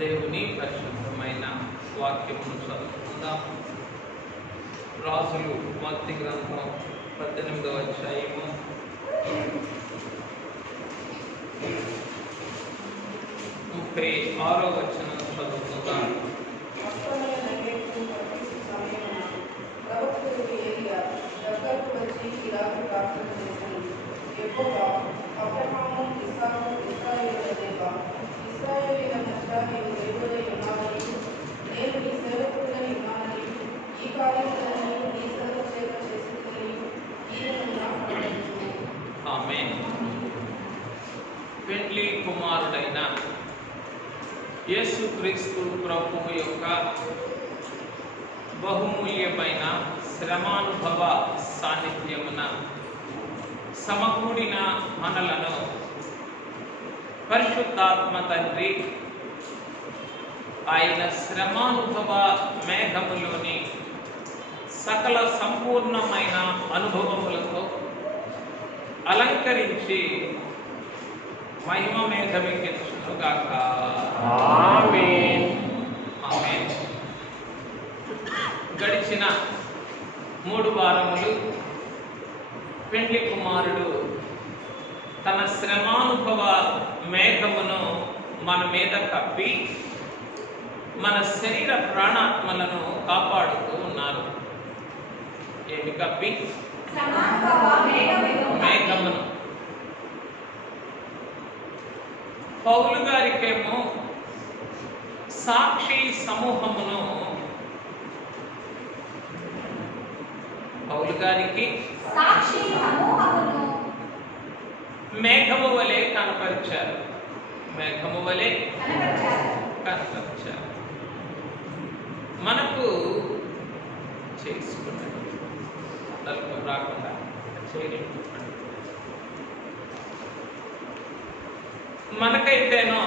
దేవుని పరిశుద్ధమైన వాక్యమును చదువుకుందాం. రాజులు మొదటి గ్రంథం 18వ అధ్యాయము 36వ వచనం చదువుకుందాం. ఆమేన్. పెండ్లి కుమారుడైన యేసుక్రీస్తు ప్రభువు యొక్క బహుమూల్యమైన శ్రమానుభవ సాన్నిధ్యమున సమకూడిన మనలను పరిశుద్ధాత్మ తండ్రి ఆయన శ్రమానుభవ మేఘములోని సకల సంపూర్ణమైన అనుభవములతో అలంకరించి మహిమ మేఘమెక్కించుగాక. ఆమేన్. ఆమేన్. గడిచిన 3 వారములు పెండ్లి కుమారుడు తన శ్రమానుభవ మేఘమును మన మీద కప్పి మన శరీర ప్రాణాత్మలను కాపాడుతూ ఉన్నారు. ఏమి కప్పి? మేఘమును. పౌలు గారికేమో సాక్షి సమూహమును, పౌలు గారికి మేఘము వలె కనపరిచారు. మేఘము వలె కనపరిచారు. మనకు చేసుకున్నాడు తలుపు రాకుండా చేయలేదు. మనకైతేనో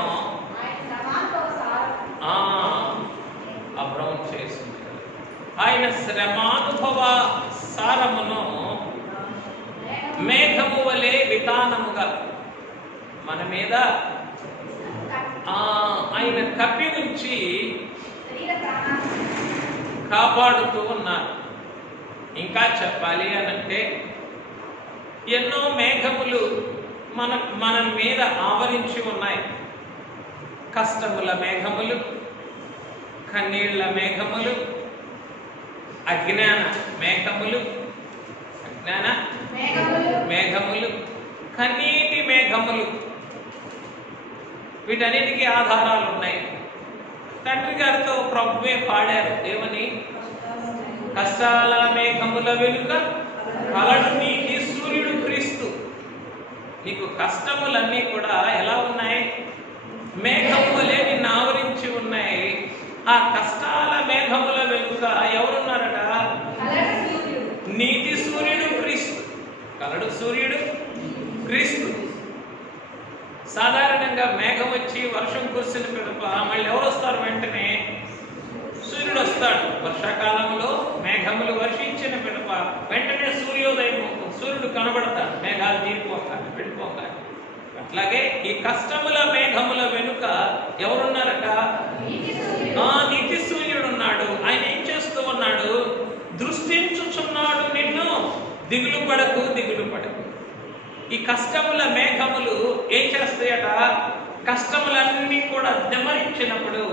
అబ్రౌన్ చేసింది. ఆయన శ్రమానుభవ సారమును మేఘము వలె విధానముగా మన మీద ఆయన కప్పి ఉంచి కాపాడుతూ ఉన్నారు. ఇంకా చెప్పాలి అనంటే ఎన్నో మేఘములు మన మీద ఆవరించి ఉన్నాయి. కష్టముల మేఘములు, కన్నీళ్ల మేఘములు, అజ్ఞాన మేఘములు, కన్నీటి మేఘములు, వీటన్నిటికీ ఆధారాలు ఉన్నాయి. తండ్రి గారితో ప్రభువే పాడారు. ఏమని? కష్టాల మేఘముల వెనుక కలడు నీకి సూర్యుడు క్రీస్తు. నీకు కష్టములన్నీ కూడా ఎలా ఉన్నాయి? మేఘములే నిన్ను ఆవరించి ఉన్నాయి. ఆ కష్టాల మేఘముల వెనుక ఎవరున్నారట? నీతి సూర్యుడు క్రీస్తు. కలడు సూర్యుడు క్రీస్తు. సాధారణంగా మేఘం వచ్చి వర్షం కురిసిన పిదప మళ్ళీ ఎవరు వస్తారు? వెంటనే సూర్యుడు వస్తాడు. వర్షాకాలంలో మేఘములు వర్షించిన పిదప వెంటనే సూర్యోదయం అవుతుంది. సూర్యుడు కనబడతాడు మేఘాలు వెళ్ళిపోతాడు. అట్లాగే ఈ కష్టముల మేఘముల వెనుక ఎవరున్నారట? నీతి సూర్యుడు ఉన్నాడు. ఆయన ఏం చేస్తూ ఉన్నాడు? దృష్టించుచున్నాడు నిన్ను. దిగులు పడకు. ఈ కష్టముల మేఘములు ఏం చేస్తాయట? కష్టములన్నీ కూడా దమరించినప్పుడు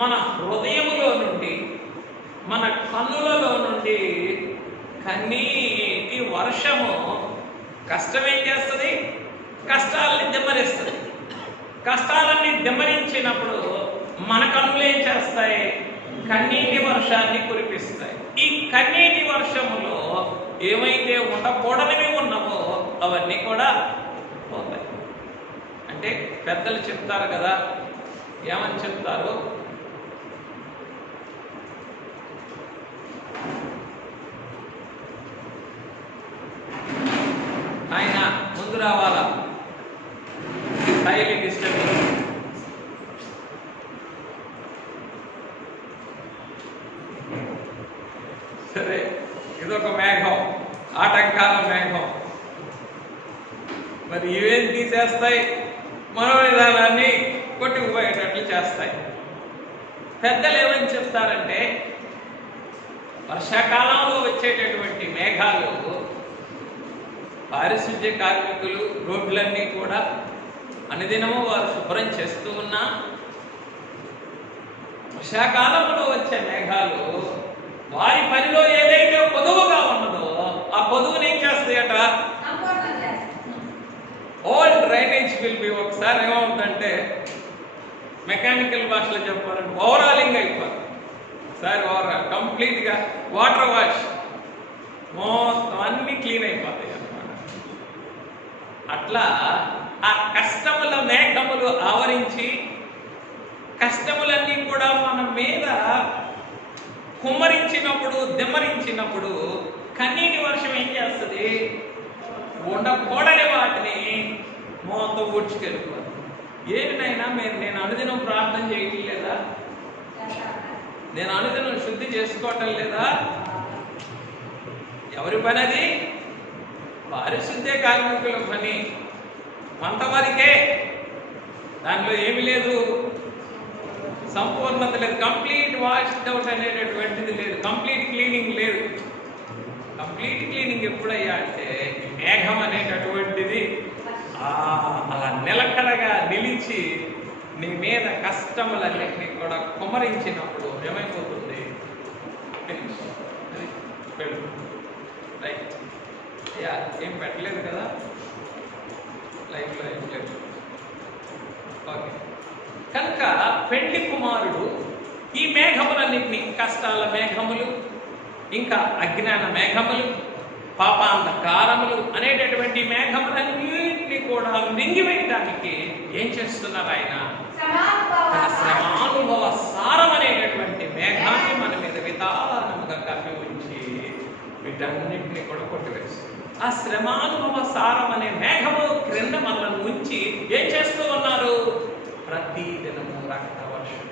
మన హృదయములో నుండి, మన కన్నులలో నుండి కన్నీటి వర్షము. కష్టం ఏం చేస్తుంది? కష్టాలని దెమ్మరిస్తుంది. కష్టాలన్నీ దెమ్మరించినప్పుడు మన కన్నులు ఏం చేస్తాయి? కన్నీటి వర్షాన్ని కురిపిస్తాయి. ఈ కన్నీటి వర్షములో ఏమైతే ఉండకూడనివి ఉన్నావో అవన్నీ కూడా పోతాయి. అంటే పెద్దలు చెప్తారు కదా, ఏమని చెప్తారు? ఆయన ముందు రావాలా, శైలి డిస్టర్బెన్స్. సరే, ఇదొక మేఘం, ఆటంకాల మేఘం. మరి ఇవేం తీసేస్తాయి? మనోనిదానాన్ని కొట్టుకుపోయేటట్టు వచ్చేస్తాయి. పెద్దలు ఏమని చెప్తారంటే వర్షాకాలంలో వచ్చేటటువంటి మేఘాలు పారిశుద్ధ్య కార్మికులు రోడ్లన్నీ కూడా అనుదినము వారు శుభ్రం చేస్తూ ఉన్నా వర్షాకాలంలో వచ్చే మేఘాలు వారి పనిలో ఏదైతే పొదువుగా ఉన్నదో ఆ పొదువుని ఏం చేస్తాయట, ఓల్డ్ డ్రైనేజ్ విల్ బి, ఒకసారి ఏమవుతుందంటే మెకానికల్ భాషలో చెప్పాలంటే ఓవరాలింగ్ అయిపోతుంది. ఒకసారి ఓవరాల్ కంప్లీట్గా వాటర్ వాష్ మొత్తం అన్నీ క్లీన్ అయిపోతాయి అన్నమాట. అట్లా ఆ కష్టముల మేఘములు ఆవరించి కష్టములన్నీ కూడా మన మీద కుమ్మరించినప్పుడు దిమ్మరించినప్పుడు కన్నీటి వర్షం ఏం చేస్తుంది, ఉండకూడని వాటిని మొత్తం ఊడ్చుకెళ్ళిపోతుంది. ఏమినైనా నేను అనుదినం ప్రార్థన చేయటం లేదా, నేను అనుదినం శుద్ధి చేసుకోవటం లేదా? ఎవరి పని అది? పారిశుద్ధ్య కార్మికుల పని. కొంతవరకే, దానిలో ఏమి లేదు, సంపూర్ణత లేదు, కంప్లీట్ వాష్డ్ అవుట్ అనేటటువంటిది లేదు, కంప్లీట్ క్లీనింగ్ లేదు. కంప్లీట్ క్లీనింగ్ ఎప్పుడయ్యా అంటే మేఘం అనేటటువంటిది అలా నిలకడగా నిలిచి నీ మీద కష్టములన్నింటినీ కూడా కుమరించినప్పుడు ఏమైపోతుంది, రైట్. యా, ఏం పెట్టలేదు కదా లైఫ్లో, ఏం లేదు. ఓకే, కనుక పెండ్లి కుమారుడు ఈ మేఘములన్నింటినీ, కష్టాల మేఘములు, ఇంకా అజ్ఞాన మేఘములు, పాపాంధకారములు అనేటటువంటి మేఘములన్నింటినీ కూడా మింగివేయడానికి ఏం చేస్తున్నారు ఆయన? తన శ్రమానుభవ సారం అనేటటువంటి మేఘాన్ని మన మీద విధానముగా కప్పి ఉంచి వీటన్నింటినీ కూడా కొట్టివేస్తుంది. ఆ శ్రమానుభవ సారం అనే మేఘము క్రింద మనల్ని ఉంచి ఏం చేస్తూ ఉన్నారు? ప్రతి దినము రక్త వర్షం,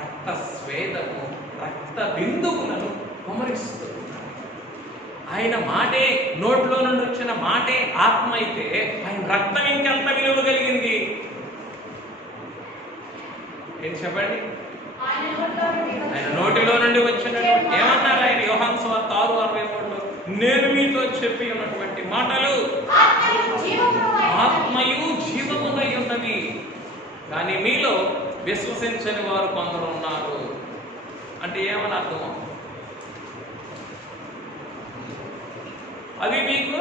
రక్త స్వేదము, రక్త బిందువులను కుమరిస్తూ ఉన్నారు. ఆయన మాటే, నోట్లో నుండి వచ్చిన మాటే ఆత్మ అయితే ఆయన రక్తం ఇంకెంత విలువ కలిగింది? ఏం చెప్పండి? ఆయన నోటిలో నుండి వచ్చిన ఏమన్నారు ఆయన? యోహాను సువార్త 6:63లో నేను మీతో చెప్పి ఉన్నటువంటి మాటలు ఆత్మయు జీవమునై ఉన్నవి, కానీ మీలో విశ్వసించని వారు కొందరు ఉన్నారు. అంటే ఏమని అర్థం? అవి మీకు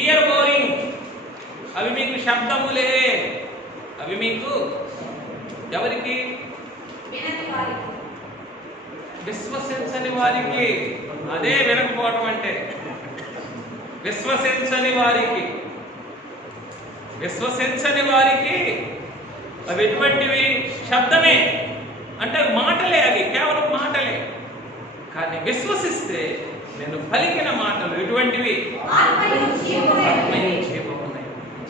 ఇయర్ బోరింగ్, అవి మీకు శబ్దములే, అవి మీకు ఎవరికి? విశ్వసించని వారికి. అదే వినకపోవటం అంటే, విశ్వసించని వారికి. విశ్వసించని వారికి అవి ఎటువంటివి? శబ్దమే, అంటే మాటలే, అవి కేవలం మాటలే. కానీ విశ్వసిస్తే నేను పలికిన మాటలు ఎటువంటివి? ఆత్మయు జీవమునై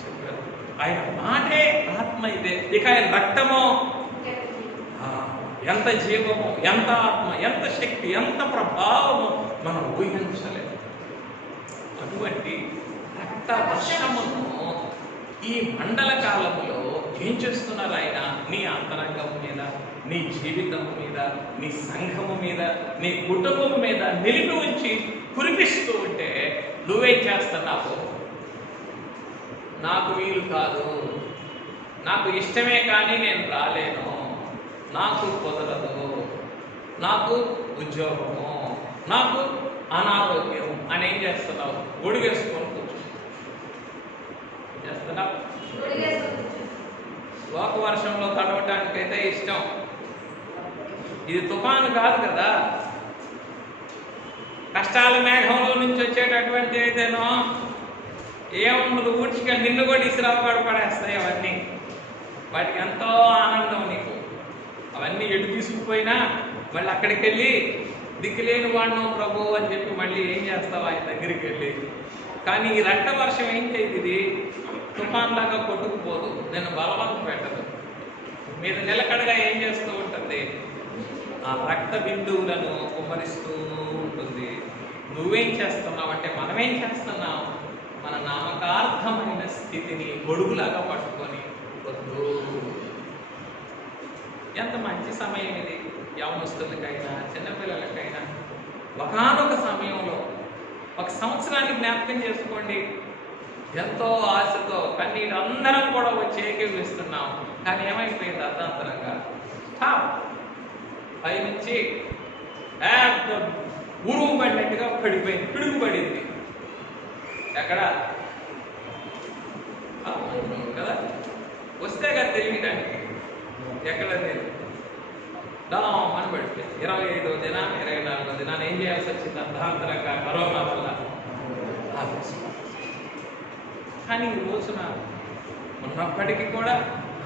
చెప్పారు. ఆయన మాటే ఆత్మ ఇదే. ఇక ఆయన రక్తమో ఎంత జీవము, ఎంత ఆత్మ, ఎంత శక్తి, ఎంత ప్రభావము మనం ఊహించలేదు. అటువంటి రక్త వర్షమును ఈ మండల కాలములో ఏం చేస్తున్నారు ఆయన? నీ అంతరంగం మీద, నీ జీవితం మీద, నీ సంఘము మీద, నీ కుటుంబం మీద నిలిపి ఉంచి కురిపిస్తూ ఉంటే నువ్వేం చేస్తున్నావు? నాకు వీలు కాదు, నాకు ఇష్టమే కానీ నేను రాలేను, నాకు కుదరదు, నాకు ఉద్యోగము, నాకు అనారోగ్యం అని ఏం చేస్తున్నావు? ఒడిగేసుకొని చేస్తున్నావు. ఒక వర్షంలో తడవటానికైతే ఇష్టం. ఇది తుఫాను కాదు కదా. కష్టాల మేఘంలో నుంచి వచ్చేటటువంటి అయితేనో ఏముండదు, ఊడ్చుకెళ్ళి నిన్ను కూడా ఇసురాపాడు పడేస్తాయి అవన్నీ. వాటికి ఎంతో ఆనందం నీకు. అవన్నీ ఎటు తీసుకుపోయినా మళ్ళీ అక్కడికి వెళ్ళి దిక్కులేని వాడినాం ప్రభు అని చెప్పి మళ్ళీ ఏం చేస్తావు? ఆయన దగ్గరికి వెళ్ళి. కానీ ఈ రక్త వర్షం ఏం చేయదు, ఇది తుఫాన్ లాగా కొట్టుకుపోదు, నేను బలవంతం పెట్టదు, మీద నిలకడగా ఏం చేస్తూ ఉంటుంది? ఆ రక్త బిందువులను కుమ్మరిస్తూ ఉంటుంది. నువ్వేం చేస్తున్నావు అంటే, మనమేం చేస్తున్నాం? మన నామకార్థమైన స్థితిని గొడుగులాగా పట్టుకొని వద్దు, ఎంత మంచి సమయం ఇది, యవనస్తులకైనా చిన్నపిల్లలకైనా. ఒకానొక సమయంలో ఒక సంవత్సరాన్ని జ్ఞాపకం చేసుకోండి, ఎంతో ఆశతో కన్నీరు అందరం కూడా వచ్చి ఏకీవిస్తున్నాం. కానీ ఏమైపోయింది అర్ధాంతరంగా పైనుంచి ఉరుము పడినట్టుగా పడిపోయింది, పిడుగుపడింది. ఎక్కడ కదా వస్తే కదా తెలియడానికి, ఎక్కడ లేదు డామ్ అని పడిపోయింది. 25వ దినాన్ని 24వ దినాన్ని ఏం చేయాల్సి వచ్చింది అర్ధాంతరంగా కరోనా వల్ల. కానీ ఈ రోజున ఉన్నప్పటికీ కూడా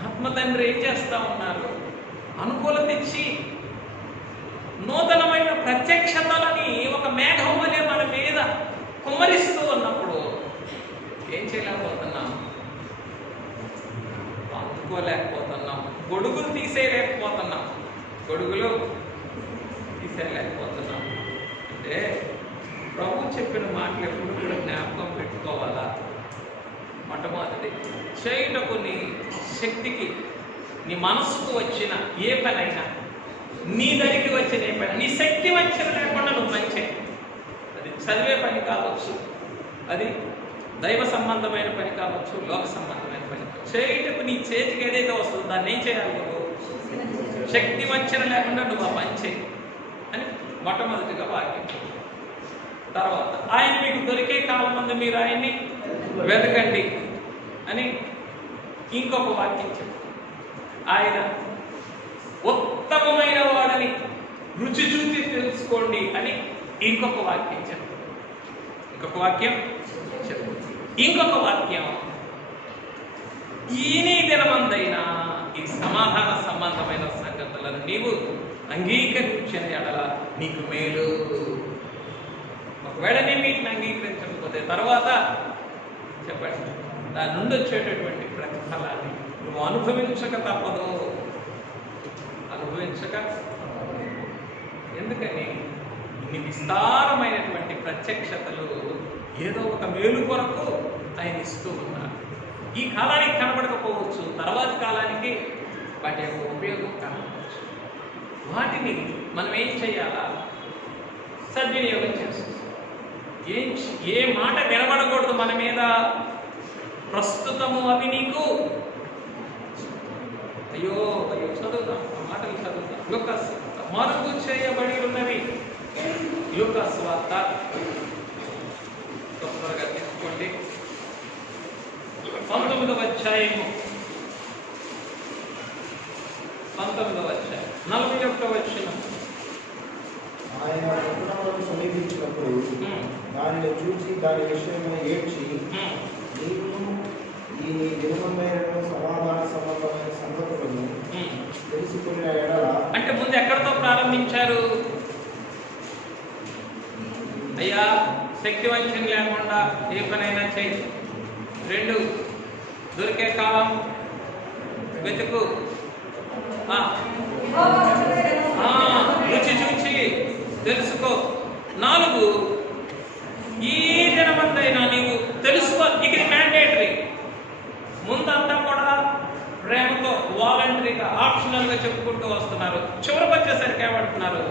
ఆత్మతండ్రి ఏం చేస్తూ ఉన్నారు, అనుకూలత ఇచ్చి నూతనమైన ప్రత్యక్షతలని ఒక మేఘం వలె మన మీద కుమ్మరిస్తూ ఉన్నప్పుడు ఏం చేయలేకపోతున్నాం, అందుకోలేకపోతున్నాం, గొడుగులు తీసేయలేకపోతున్నాం, గొడుగులు తీసేయలేకపోతున్నాం. అంటే ప్రభు చెప్పిన మాటలు ఎప్పుడు కూడా జ్ఞాపకం పెట్టుకోవాలా. మొట్టమొదటి చేయుటకు నీ శక్తికి, నీ మనసుకు వచ్చిన ఏ పనైనా, నీ దగ్గరికి వచ్చిన ఏ పని, నీ శక్తి వచ్చిన లేకుండా నువ్వు పని చేయి. అది చదివే పని కావచ్చు, అది దైవ సంబంధమైన పని కావచ్చు, లోక సంబంధమైన పని కావచ్చు. చేయుటకు నీ చేతికి ఏదైతే వస్తుందో దాన్ని ఏం చేయాలి నువ్వు, శక్తి వంచన లేకుండా నువ్వు ఆ పని చేయి అని మొట్టమొదటిగా వాక్యం. తర్వాత ఆయన మీకు దొరికే కాలం ముందు మీరు ఆయన్ని వెతకండి అని ఇంకొక వాక్యం చెప్పారు. ఆయన ఉత్తమమైన వాడని రుచి చూసి తెలుసుకోండి అని ఇంకొక వాక్యం చెప్పారు. ఇంకొక వాక్యం చెప్పారు. ఇంకొక వాక్యం, ఈ దినమందైనా ఈ సమాధాన సంబంధమైన సంగతులను నీవు అంగీకరించిన ఎడల నీకు మేలు. ఒకవేళ నేను వీటిని అంగీకరించకపోతే తర్వాత చెప్పండి, దాని నుండి వచ్చేటటువంటి ప్రతిఫలాన్ని నువ్వు అనుభవించక తప్పదు, అనుభవించక. ఎందుకని ఇన్ని విస్తారమైనటువంటి ప్రత్యక్షతలు ఏదో ఒక మేలు కొరకు ఆయన ఇస్తూ ఉన్నారు. ఈ కాలానికి కనబడకపోవచ్చు, తర్వాత కాలానికి వాటి యొక్క ఉపయోగం కనబడవచ్చు. వాటిని మనం ఏం చేయాలా, సద్వినియోగం చేస్తాం. ఏ మాట వినబడకూడదు మన మీద, ప్రస్తుతము అవి నీకు అయ్యో అయ్యో చదువుతాం, ఆ మాటలు చదువుతాం. లూకాసు మరుగు చేయబడి ఉన్నవి, లూకాసు వార్త తొందరగా తీసుకోండి, 19వ అధ్యాయము, 19వ అధ్యాయం 41వ వచనం. ఆయన పట్టణములను సమీపించినప్పుడు దానిని చూచి దాని విషయమై ఏడ్చి, నీవును ఈ నీ దినమైన సమాధాన సంబంధమైన సంగతులను తెలుసుకున్న ఎడల. అంటే ముందు ఎక్కడితో ప్రారంభించారు? అయ్యా శక్తి వంచన లేకుండా ఏ పనైనా చేయి. 2 దొరికే కాలం వెతుకు. రుచి చూచి తెలుసుకో. 4 ఈ దినమందైనా నీవు తెలుసుకో. ఇది మ్యాండేటరీ. ముందంతా కూడా ప్రేమతో వాలంటరీగా ఆప్షనల్గా చెప్పుకుంటూ వస్తున్నారు. చివరికి వచ్చేసరికి ఏమంటున్నారు?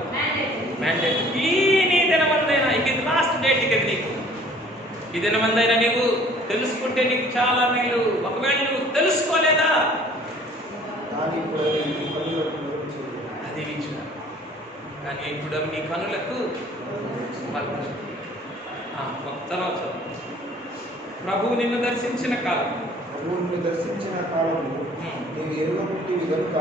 మ్యాండేటరీ. ఈ నీ దినమందైనా, ఇది లాస్ట్ డేట్. ఇది నీకు ఈ దినమందైనా నీవు తెలుసుకుంటే నీకు చాలా మేలు. ఒకవేళ నువ్వు తెలుసుకోలేదా అది విచ్చిన, కానీ ఇప్పుడు అవి నీ కనులకు తర్వాత ప్రభువు నిన్ను దర్శించిన కాలం, ప్రభువుని దర్శించిన కాలము నీవు ఎరుగబుట్టివి కనుక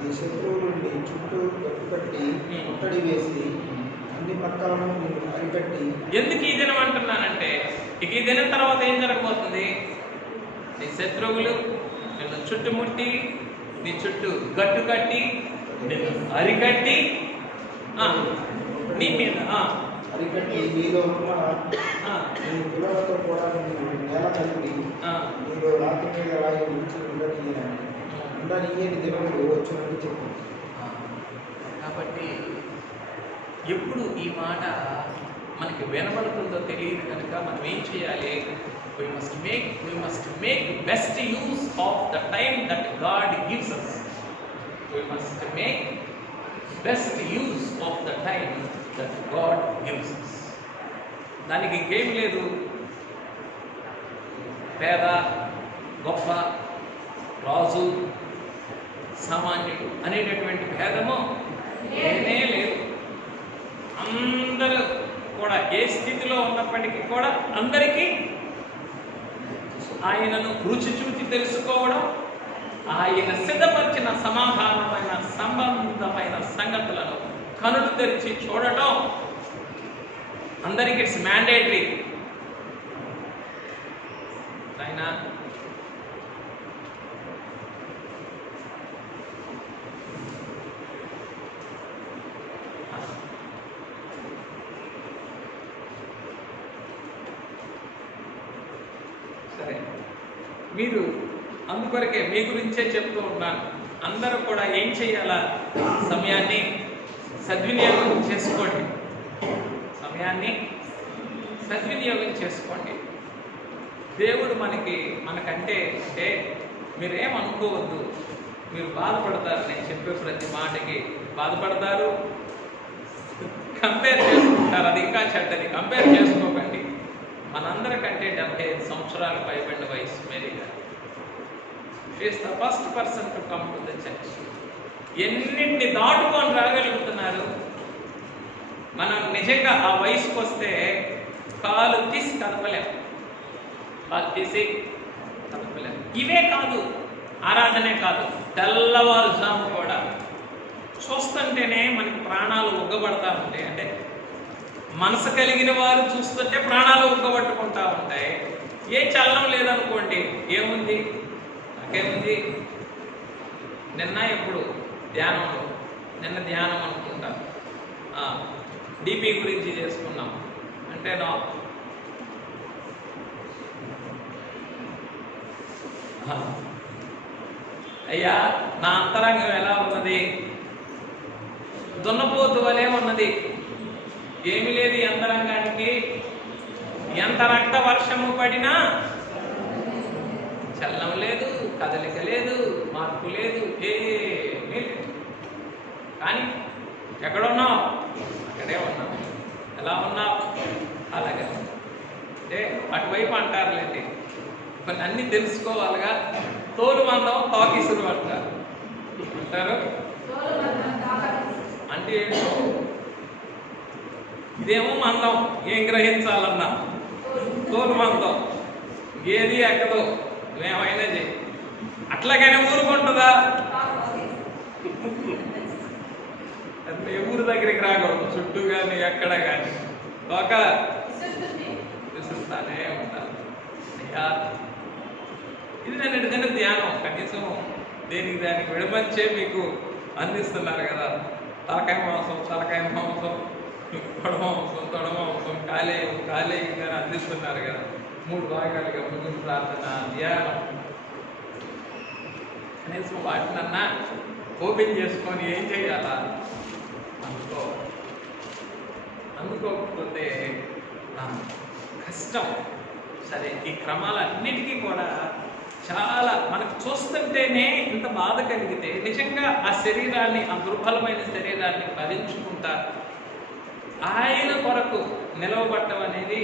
నీ శత్రువులు నీ చుట్టూ కట్టుకట్టి ముట్టడి వేసి అన్ని పక్కలను నిన్ను అరికట్టి. ఎందుకు ఈ దినం అంటున్నానంటే, ఇక ఈ దినం తర్వాత ఏం జరగబోతుంది? నీ శత్రువులు నిన్ను చుట్టుముట్టి, నీ చుట్టూ గట్టు కట్టి, నిన్ను అరికట్టి, నీ మీద అరికట్టి నీలో ఉన్న నీ పిల్లలతో కూడా నిన్ను నేల కలిపి నీలో రాతి మీద రాయి ఉంచి ఉండనీయని దినములు వచ్చినట్టు చెప్పు. కాబట్టి ఎప్పుడు ఈ మాట మనకి వినబడుతుందో తెలియదు కనుక మనం ఏం చేయాలి? we must make best use of the time that God gives us. We must make best use of the time that God gives us. దానికి ఇంకేం లేదు. పేద, గొప్ప, రాజు, సామాన్యుడు అనేటటువంటి భేదము లేనే లేదు. అందరూ కూడా ఏ స్థితిలో ఉన్నప్పటికీ కూడా అందరికీ ఆయనను రుచి చూచి తెలుసుకోవడం, ఆయన సిద్ధపరిచిన సమాధానమైన సంబంధమైన సంగతులను కనులు తెరిచి చూడటం అందరికీ ఇట్స్ మ్యాండేటరీ. ఆయన సరే, మీరు అందుకొరకే మీ గురించే చెప్తూ ఉన్నాను. అందరూ కూడా ఏం చేయాలా? సమయాన్ని సద్వినియోగం చేసుకోండి. సమయాన్ని సద్వినియోగం చేసుకోండి. దేవుడు మనకంటే అంటే మీరేమనుకోవద్దు. మీరు బాధపడతారు, నేను చెప్పే ప్రతి మాటకి బాధపడతారు, కంపేర్ చేసుకుంటారు. అది ఇంకా చెడ్డది. కంపేర్ చేసుకోకండి. మనందరికంటే 75 సంవత్సరాలు పైబడిన వయసు మేరీ గారు. She is the first person to come to the church. ఎన్నింటిని దాటుకొని రాగలుగుతున్నారు. మనం నిజంగా ఆ వయసుకు వస్తే కాలు తీసి కదపలేం. కాలు తీసి కదపలేం. ఇవే కాదు, ఆరాధనే కాదు, తెల్లవారుజాము కూడా చూస్తుంటేనే మనకి ప్రాణాలు ఉగ్గబడతా ఉంటాయి. అంటే మనసు కలిగిన వారు చూస్తుంటే ప్రాణాలు ఉగ్గబట్టుకుంటా ఉంటాయి. ఏ చలనం లేదనుకోండి, ఏముంది, నాకేముంది. ఎప్పుడు నిన్న ధ్యానం అనుకుంటా, డిపి గురించి చేసుకున్నాం. అంటే అయ్యా, నా అంతరంగం ఎలా ఉన్నది? దున్నపోతు వలే ఉన్నది. ఏమి లేదు ఈ అంతరంగానికి. ఎంత రక్త వర్షము పడినా చలనం లేదు, కదలిక లేదు, మార్పు లేదు, ఏమీ లేదు. కానీ ఎక్కడున్నావు? అక్కడే ఉన్నావు. ఎలా ఉన్నావు? అలాగే. అంటే అటువైపు అంటారులేండి, కొన్ని అన్నీ తెలుసుకోవాలిగా. తోలు మందం తాకిసురు అంటారు. అంటే ఏంటో, ఇదేమో మందం, ఏం గ్రహించాలన్నా తోలు మందం, ఏది ఎక్కదో, ఏమైనా చేయి. అట్లాగైనా ఊరుకుంటుందా? ఏ ఊరు దగ్గరికి రాకూడదు, చుట్టూ కానీ ఎక్కడ కానీ ఒక విసురుతానే ఉంటారు. అయ్యా, ఇది నేను ఎదుగుతున్న ధ్యానం. కనీసం దానికి విడమర్చే మీకు అందిస్తున్నారు కదా. తలకాయ మాంసం, తొడ మాంసం, కాలేయంగా అందిస్తున్నారు కదా. 3 భాగాలుగా ముగింపు ప్రార్థన, ధ్యానం. కనీసం వాటినన్నా ఓపెన్ చేసుకొని ఏం చేయాలా అందుకోకపోతే కష్టం. సరే, ఈ క్రమాలన్నిటికీ కూడా చాలా మనకు చూస్తుంటేనే ఇంత బాధ కలిగితే నిజంగా ఆ శరీరాన్ని, ఆ దుర్బలమైన శరీరాన్ని భరించుకుంటా ఆయన కొరకు నిలవబట్టం అనేది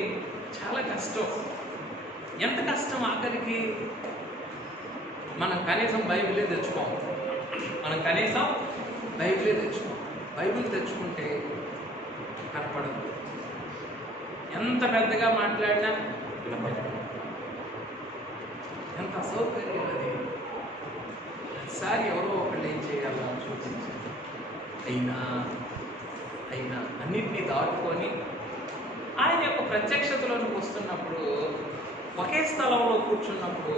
చాలా కష్టం. ఎంత కష్టం ఆఖరికి. మనం కనీసం బైబిలే తెచ్చుకోం. బైబిల్ తెచ్చుకుంటే కనపడదు. ఎంత పెద్దగా మాట్లాడినా వినపడదు. ఎంత అసౌకర్యం అది. ఒకసారి ఎవరో ఒకళ్ళు ఏం చేయాలో సూచించారు. అయినా అన్నింటినీ దాటుకొని ఆయన యొక్క ప్రత్యక్షతలోకి వస్తున్నప్పుడు, ఒకే స్థలంలో కూర్చున్నప్పుడు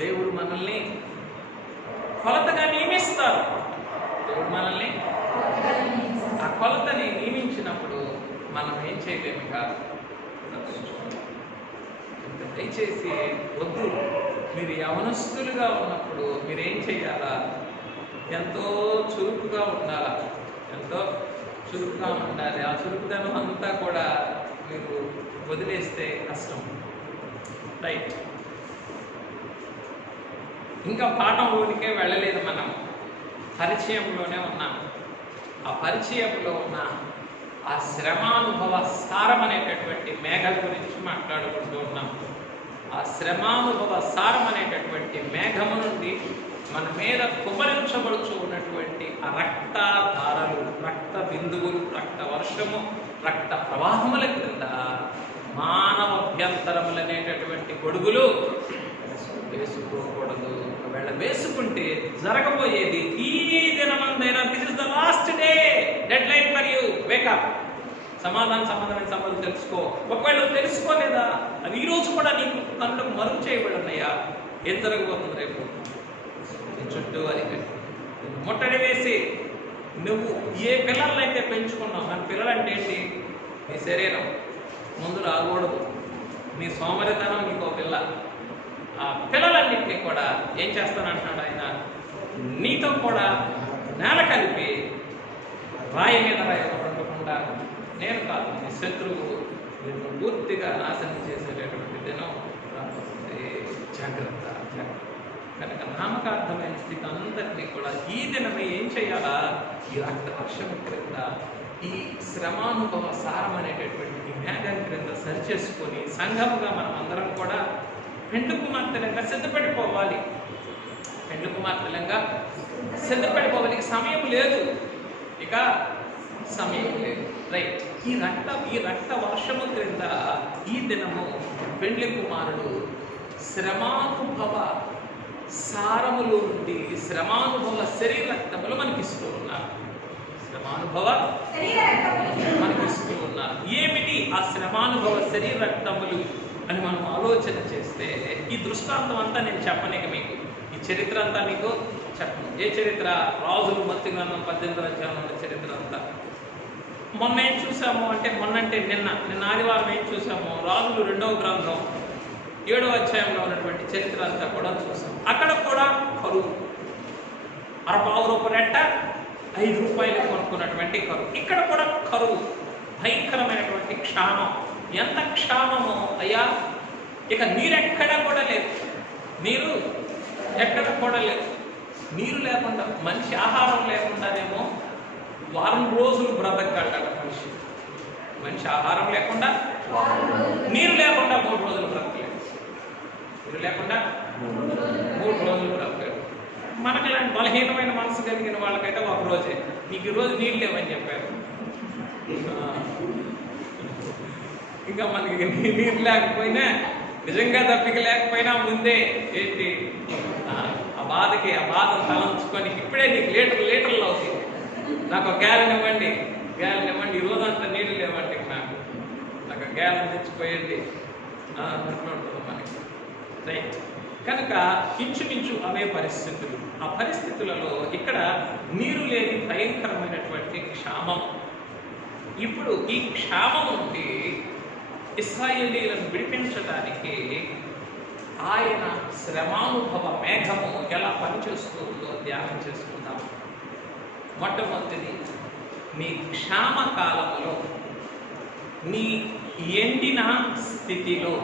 దేవుడు మనల్ని కొలతగా నియమిస్తారు. ఆ కొలతని నియమించినప్పుడు మనం ఏం చేయలేము కాదు. దయచేసి వద్దు. మీరు యవనస్తులుగా ఉన్నప్పుడు మీరేం చేయాలా? ఎంతో చురుకుగా ఉండాలా, ఉండాలి. ఆ చురుకుదనం అంతా కూడా మీరు వదిలేస్తే కష్టం. రైట్, ఇంకా పాఠంలోనికే వెళ్ళలేదు మనం. పరిచయంలోనే ఉన్నాను. ఆ పరిచయంలో ఉన్న ఆ శ్రమానుభవ సారం అనేటటువంటి మేఘం గురించి మాట్లాడుకుంటూ ఉన్నాం. ఆ శ్రమానుభవ సారం అనేటటువంటి మేఘము నుండి మన మీద కుమరించబడుచు ఉన్నటువంటి ఆ రక్తధారలు, రక్త బిందువులు, రక్త వర్షము, రక్త ప్రవాహముల క్రింద మానవాభ్యంతరములు అనేటటువంటి గొడుగులు వేసుకోకూడదు. ఒకవేళ వేసుకుంటే జరగబోయేది ఈ దినమందైనా this is the last day, deadline for you, wake up. సమాధానమైన సంబంధం తెలుసుకో. ఒకవేళ నువ్వు తెలుసుకోలేదా, అవి ఈరోజు కూడా నీకు కన్నులకు మరుగు చేయబడి ఉన్నాయా? ఏం జరగబోతుంది రేపు? నీ చుట్టూ అది ముట్టడి వేసి నువ్వు ఏ పిల్లలనైతే పెంచుకున్నావు, మన పిల్లలు అంటే ఏంటి? నీ శరీరం ముందు రాకూడదు, నీ సోమరితనం నీకో పిల్ల. ఆ పిల్లలన్నింటినీ కూడా ఏం చేస్తానంటున్నాడు ఆయన? నీతో కూడా నేల కలిపి రాయి మీద రాయకుండా నేను కాదు, నీ శత్రువు నిన్ను పూర్తిగా నాశనం చేసేటటువంటి దినం రాబోతుంది. జాగ్రత్త. కనుక నామకార్థమైన స్థితి అంతటినీ కూడా ఈ దినమే ఏం చేయాలా? ఈ రక్త వర్షం క్రింద, ఈ శ్రమానుభవ సారం అనేటటువంటి ఈ మేఘం క్రింద సరిచేసుకొని సంఘముగా మనం అందరం కూడా పెండ్లి కుమార్తెలంగా సిద్ధపడిపోవాలి. పెండ్లి కుమార్తెలంగా సిద్ధపడిపోవాలి. ఇక సమయం లేదు, ఇక సమయం లేదు. రైట్. ఈ రక్త వర్షము క్రింద ఈ దినము పెండ్లి కుమారుడు శ్రమానుభవ సారములు నుండి శ్రమానుభవ శరీర రక్తములు మనకిస్తూ ఉన్నారు. శ్రమానుభవ మనకిస్తూ ఉన్నారు. ఏమిటి ఆ శ్రమానుభవ శరీర రక్తములు అని మనం ఆలోచన చేస్తే, ఈ దృష్టాంతం అంతా నేను చెప్పలేక మీకు, ఈ చరిత్ర అంతా మీకు చెప్పను. ఏ చరిత్ర? రాజులు మొత్తం గ్రంథం 18వ అధ్యాయంలో చరిత్ర అంతా. మొన్న ఏం చూసాము అంటే, నిన్న ఆదివారం ఏం చూసాము? రాజులు 2వ గ్రంథం 7వ అధ్యాయంలో ఉన్నటువంటి చరిత్ర అంతా కూడా చూసాం. అక్కడ కూడా కరువు, ₹1.5 ₹5 కొనుక్కున్నటువంటి కరువు. ఇక్కడ కూడా కరువు, భయంకరమైనటువంటి క్షామం. ఎంత క్షామమో అయ్యా! ఇక నీరెక్కడా కూడా లేదు, నీరు ఎక్కడ కూడా లేదు. నీరు లేకుండా, మనిషి ఆహారం లేకుండానేమో వారం రోజులు బ్రతకగలడు మనిషి. మనిషి ఆహారం లేకుండా, నీరు లేకుండా 3 రోజులు బ్రతకలేడు. నీరు లేకుండా 3 రోజులు బ్రతకలేడు. మనకి ఇలాంటి బలహీనమైన మనసు కలిగిన వాళ్ళకైతే 1 రోజే. నీకు ఈరోజు నీళ్ళు లేవని చెప్పారు, ఇంకా మనకి నీరు లేకపోయినా, నిజంగా దప్పిక లేకపోయినా ముందే ఏంటి ఆ బాధను తలంచుకొని ఇప్పుడే నీకు లీటర్లు అవుతుంది. నాకు ఒక గ్యాలన్ ఇవ్వండి, ఈ రోజంతా నీళ్ళు లేవండి, నాకు గ్యాలన్ తెచ్చిపోయండి అనుకుంటుంది మనకి. రైట్. కనుక ఇంచుమించు అవే పరిస్థితులు. ఆ పరిస్థితులలో ఇక్కడ నీరు లేని భయంకరమైనటువంటి క్షామం. ఇప్పుడు ఈ క్షామం నుండి ఇశ్రాయేలీలను విడిపించడానికి ఆయన శ్రమానుభవ మేఘము ఎలా పనిచేస్తుందో ధ్యానం చేసుకుందాం. మొట్టమొదటిది, నీ క్షామ కాలంలో, నీ ఎండిన స్థితిలో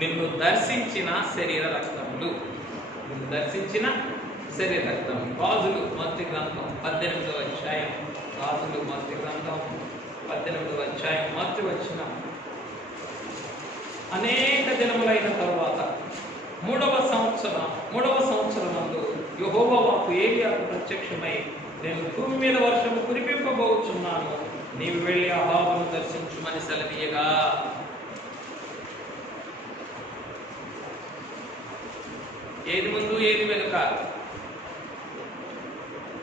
నిన్ను దర్శించిన శరీర రక్తములు, రాజులు మొదటి గ్రంథం 18వ అధ్యాయం, రాజులు మొదటి గ్రంథం 18వ అధ్యాయం మొదటి వచ్చిన అనేక దినములైన తరువాత 3వ సంవత్సరం నందు యెహోవా వాక్కు ఏలీయాకు ప్రత్యక్షమై, నేను భూమి మీద వర్షము కురిపింపబోచున్నాను, నీవు వెళ్ళి అహాబును దర్శించుమని సెలవీయగా. ఏది ముందు ఏది వెనుక?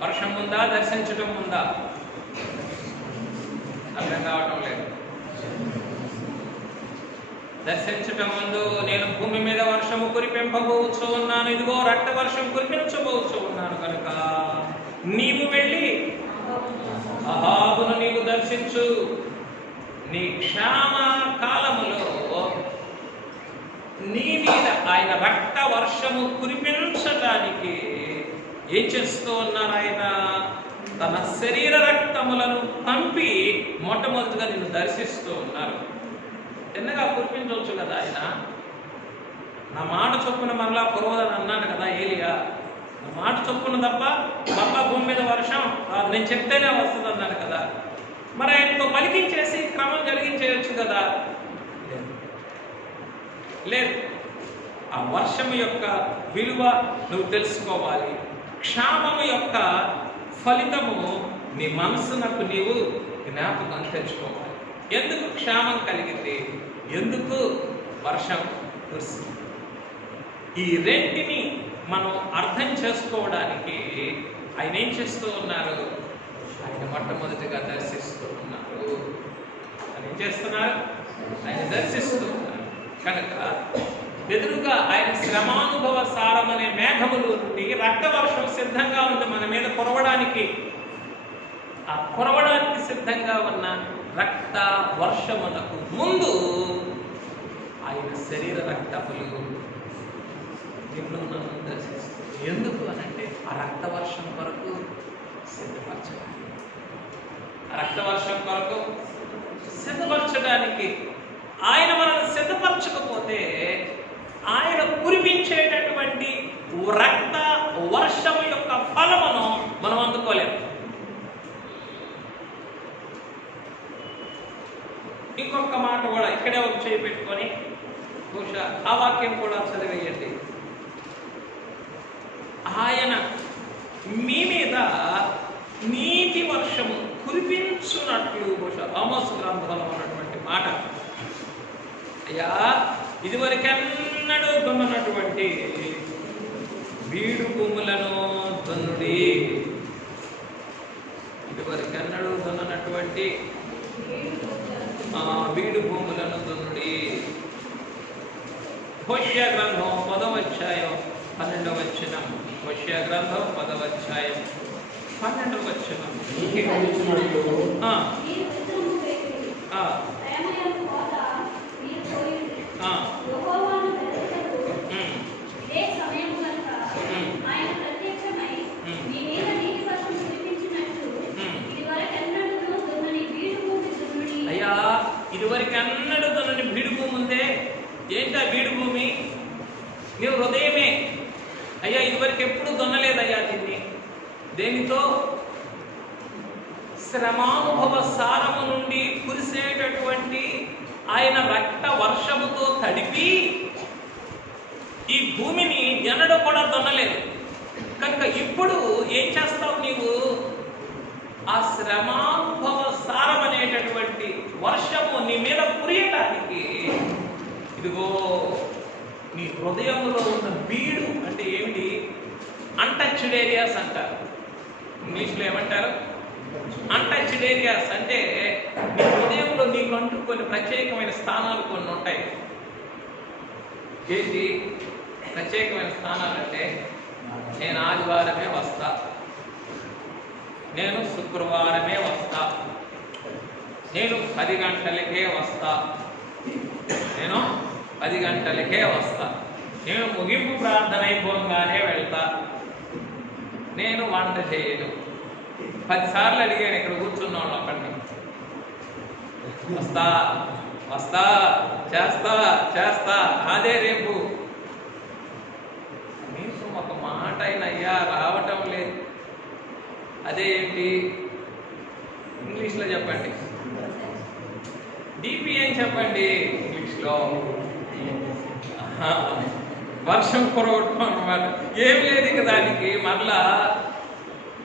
వర్షం ముందా, దర్శించటం ముందా? అర్థం కావటం లేదు. దర్శించటం ముందు నేను భూమి మీద వర్షము కురిపింపబోచు ఉన్నాను, ఇదిగో రక్త వర్షం కురిపించబోచు ఉన్నాను కనుక నీవు వెళ్ళి అహాబును నీవు దర్శించు. నీ క్షామ కాలములో నీ మీద ఆయన రక్త వర్షము కురిపించడానికి ఏం చేస్తూ ఉన్నారు? ఆయన తన శరీర రక్తములను పంపి మొట్టమొదటిగా నిన్ను దర్శిస్తూ ఉన్నారు. చిన్నగా కురిపించవచ్చు కదా ఆయన. నా మాట చొప్పున మరలా కురవదని అన్నాడు కదా ఏలియా. నా మాట చొప్పున తప్ప మళ్ళా భూమి మీద వర్షం రాదు. నేను చెప్తేనే వస్తుంది అన్నాను కదా, మరి ఆయనతో పలికించేసి క్రమం జరిగించేయచ్చు కదా. లేదు, ఆ వర్షము యొక్క విలువ నువ్వు తెలుసుకోవాలి. క్షామము యొక్క ఫలితము నీ మనసునకు నీవు జ్ఞాపకం తెచ్చుకోవాలి. ఎందుకు క్షామం కలిగింది, ఎందుకు వర్షం కురిసింది, ఈ రెంటిని మనం అర్థం చేసుకోవడానికి ఆయన ఏం చేస్తూ ఉన్నారు, ఆయన మొట్టమొదటిగా దర్శిస్తూ ఉన్నారు. ఆయన ఏం చేస్తున్నారు, ఆయన దర్శిస్తూ ఉన్నారు. కనుక ఎదురుగా ఆయన శ్రమానుభవ సారం అనే మేఘములు నుండి రక్తవర్షం సిద్ధంగా ఉంది మన మీద కురవడానికి. ఆ కురవడానికి సిద్ధంగా ఉన్న రక్త వర్షమునకు ముందు ఆయన శరీర రక్తములు నిన్ను నన్ను దర్శిస్తుంది. ఎందుకు అనంటే ఆ రక్తవర్షం కొరకు సిద్ధపరచడానికి, ఆ రక్తవర్షం కొరకు సిద్ధపరచడానికి. ఆయన మనల్ని సిద్ధపరచకపోతే ఆయన కురిపించేటటువంటి రక్త వర్షము యొక్క ఫలమును మనం అందుకోలేము. ఇంకొక మాట కూడా ఇక్కడే ఒక చేయి పెట్టుకొని బహుశా ఆ వాక్యం కూడా చదివేయండి. ఆయన మీ మీద నీటి వర్షము కురిపించున్నట్లు, బహుశా ఆమోస్ గ్రంథంలో ఉన్నటువంటి మాట. అయ్యా, ఇదివరకెన్నడూ దున్ననటువంటి బీడు భూములను దున్నుడి. ఇదివరకెన్నడూ దున్ననటువంటి బీడు భూములను దున్నుడి. హోషేయ గ్రంథం 10వ అధ్యాయం 12వ వచనం. హోషేయ గ్రంథం 10వ అధ్యాయం 12వ వచనం. అయ్యా, ఇదివరకు అన్నడు దున్నని బీడు భూమి ఉందే. ఏంటా బీడు భూమి? నీవు హృదయమే. అయ్యా, ఇదివరకు ఎప్పుడు దున్నలేదయ్యా దీన్ని. దేనితో? శ్రమానుభవ సారము నుండి కురిసేటటువంటి ఆయన రక్త వర్షముతో తడిపి ఈ భూమిని ఎన్నడూ కూడా దున్నలేదు. కనుక ఇప్పుడు ఏం చేస్తావు నీవు? ఆ శ్రమానుభవ సారం అనేటటువంటి వర్షము నీ మీద కురియటానికి ఇదిగో నీ హృదయంలో ఉన్న బీడు అంటే ఏమిటి? అన్టచ్డ్ ఏరియాస్ అంటారు. ఇంగ్లీష్లో ఏమంటారు? Untouched areas. అంటే నీ హృదయంలో నీకంటూ కొన్ని ప్రత్యేకమైన స్థానాలు కొన్ని ఉంటాయి. ఏంటి ప్రత్యేకమైన స్థానాలు అంటే, నేను ఆదివారమే వస్తా, నేను శుక్రవారమే వస్తా, నేను 10 గంటలకే వస్తా, నేను 10 గంటలకే వస్తా, నేను ముగింపు ప్రార్థన అయిపోగానే వెళ్తా, నేను వంట చేయను. 10 సార్లు అడిగాను ఇక్కడ కూర్చున్న వాళ్ళు ఒకరిని, వస్తా వస్తా చేస్తా చేస్తా, అదే రేపు. కనీసం ఒక మాట అయినయ్యా రావటం లేదు. అదే ఏంటి? ఇంగ్లీష్లో చెప్పండి. డిపి అని చెప్పండి ఇంగ్లీష్లో. వర్షం కురవటం అన్నమాట. ఏం లేదు ఇక దానికి మరలా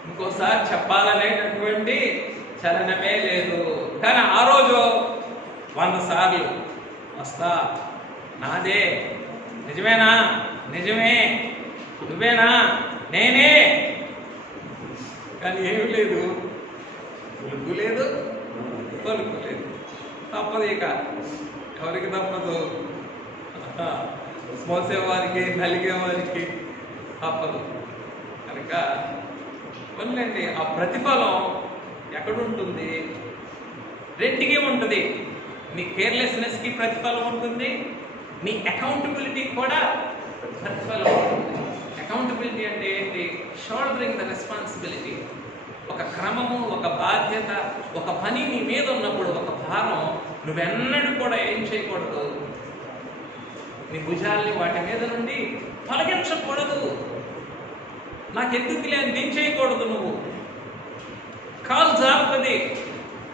ఇంకోసారి చెప్పాలనేటటువంటి చలనమే లేదు. కానీ ఆ రోజు 100 సార్లు వస్తా, నాదే, నిజమేనా, నిజమే, నువ్వేనా, నేనే. కానీ ఏమి లేదు, ఉలుకు లేదు, పలుకు లేదు. తప్పదు ఇక, ఎవరికి తప్పదు? మోసేవారికి, నలిగేవారికి తప్పదు. కనుక వదిలేండి. ఆ ప్రతిఫలం ఎక్కడుంటుంది? రెంటికి ఉంటుంది. నీ కేర్లెస్నెస్కి ప్రతిఫలం ఉంటుంది, నీ అకౌంటబిలిటీ కూడా ప్రతిఫలం ఉంటుంది. అకౌంటబిలిటీ అంటే ఏంటి? Soldering the responsibility. ఒక క్రమము, ఒక బాధ్యత, ఒక పని నీ మీద ఉన్నప్పుడు, ఒక భారం, నువ్వెన్నడూ కూడా ఏం చేయకూడదు, నీ భుజాల్ని వాటి మీద నుండి తొలగించకూడదు. నాకెందుకులే అని దించేయకూడదు. నువ్వు కాలు జారుతుంది,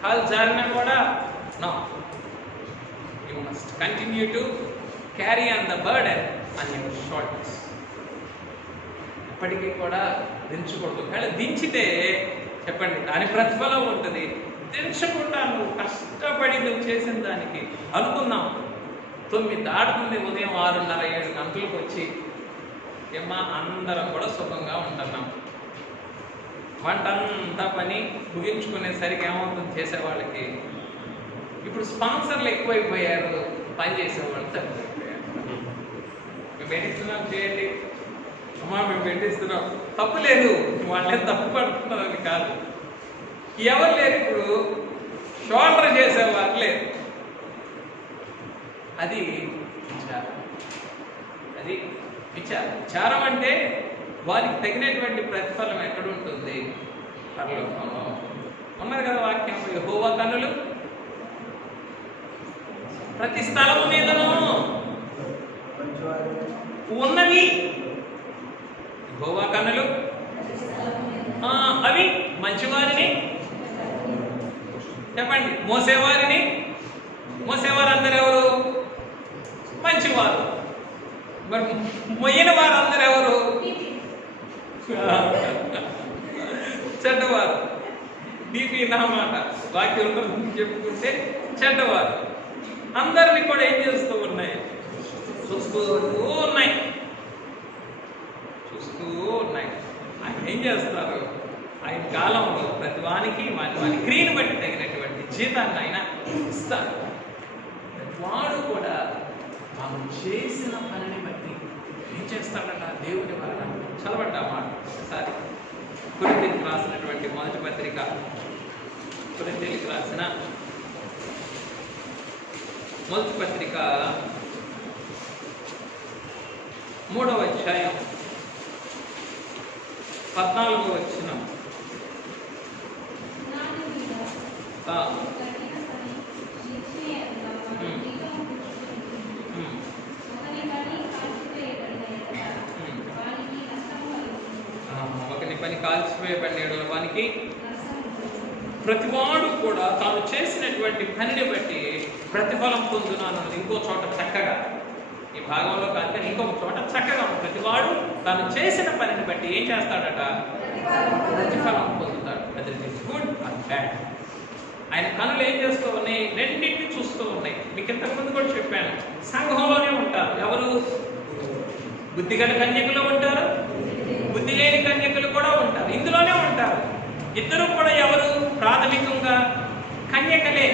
కాలు జారినా కూడా no, you must continue to carry on the burden on your shoulders. ఎప్పటికీ కూడా దించకూడదు. ఒకవేళ దించితే చెప్పండి దాని ప్రతిఫలం ఉంటుంది. దించకుండా నువ్వు కష్టపడి నువ్వు చేసిన దానికి అనుకున్నాం 9 దాటుతుంది, ఉదయం 6:30 7 గంటలకు వచ్చి ఏమ్మా అందరం కూడా సుఖంగా ఉంటున్నాం. వంట అంతా పని ముగించుకునేసరికి ఏమవుతుంది చేసేవాళ్ళకి, ఇప్పుడు స్పాన్సర్లు ఎక్కువైపోయారు, పని చేసేవాళ్ళు తగ్గిపోయారు. మేము పెట్టిస్తున్నాం చేయండి అమ్మా, మేము పెట్టిస్తున్నాం, తప్పు లేదు, వాళ్ళేం తప్పు పడుతున్నారని కాదు. ఎవరు లేరు ఇప్పుడు, షోల్డర్ చేసేవారు లేరు. అది విచారం. అది విచారం. విచారం అంటే వారికి తగినటువంటి ప్రతిఫలం ఎక్కడుంటుంది? పరలోకంలో ఉన్నది కదా వాక్యం. యెహోవా కన్నులు ప్రతి స్థలము మీదను ఉన్నవి. యెహోవా కన్నులు అవి మంచివారిని చెప్పండి, మోసేవారిని. మోసేవారు అందరు ఎవరు? మంచివారు. మరి మొయ్యిన వారు అందరు ఎవరు? చెడ్డవారు. బీపీ నా మాట వాక్యంలో చెప్పుకుంటే చెడ్డవారు. అందరినీ కూడా ఏం చేస్తూ ఉన్నాయి? చూస్తూ ఉన్నాయి, చూస్తూ ఉన్నాయి. ఆయన ఏం చేస్తారు? ఆయన కాలంలో ప్రతి వానికి వాని క్రియను బట్టి తగినటువంటి జీతాన్ని ఆయన ఇస్తారు. వాడు కూడా తాను చేసిన పనిని బట్టి ఏం చేస్తాడట దేవుని వలన. చదవడ్డా మాట ఒకసారి. కొరింథీయులకు రాసినటువంటి మొదటి పత్రిక, కొరింథీయులకు రాసిన మొదటి పత్రిక 3వ అధ్యాయం 14వ వచనం. ఒకని పని కాల్చివేయబడిన వానికి ప్రతివాడు కూడా తాను చేసినటువంటి పనిని బట్టి ప్రతిఫలం పొందునాను. ఇంకో చోట చక్కగా ఈ భాగంలో కాదు, ఇంకొక చోట చక్కగా ఉంది. ప్రతివాడు తాను చేసిన పనిని బట్టి ఏం చేస్తాడట? ప్రతిఫలం పొందుతాడు. అది గుడ్ అండ్ బ్యాడ్. ఆయన కనులు ఏం చేస్తూ ఉన్నాయి? రెండింటిని చూస్తూ ఉన్నాయి. మీకు ఇంతకుముందు కూడా చెప్పాను, సంఘంలోనే ఉంటారు. ఎవరు? బుద్ధిగల కన్యకులు ఉంటారు, బుద్ధి లేని కన్యకులు కూడా ఉంటారు. ఇందులోనే ఉంటారు. ఇద్దరు కూడా ఎవరు? ప్రాథమికంగా కన్యకలే.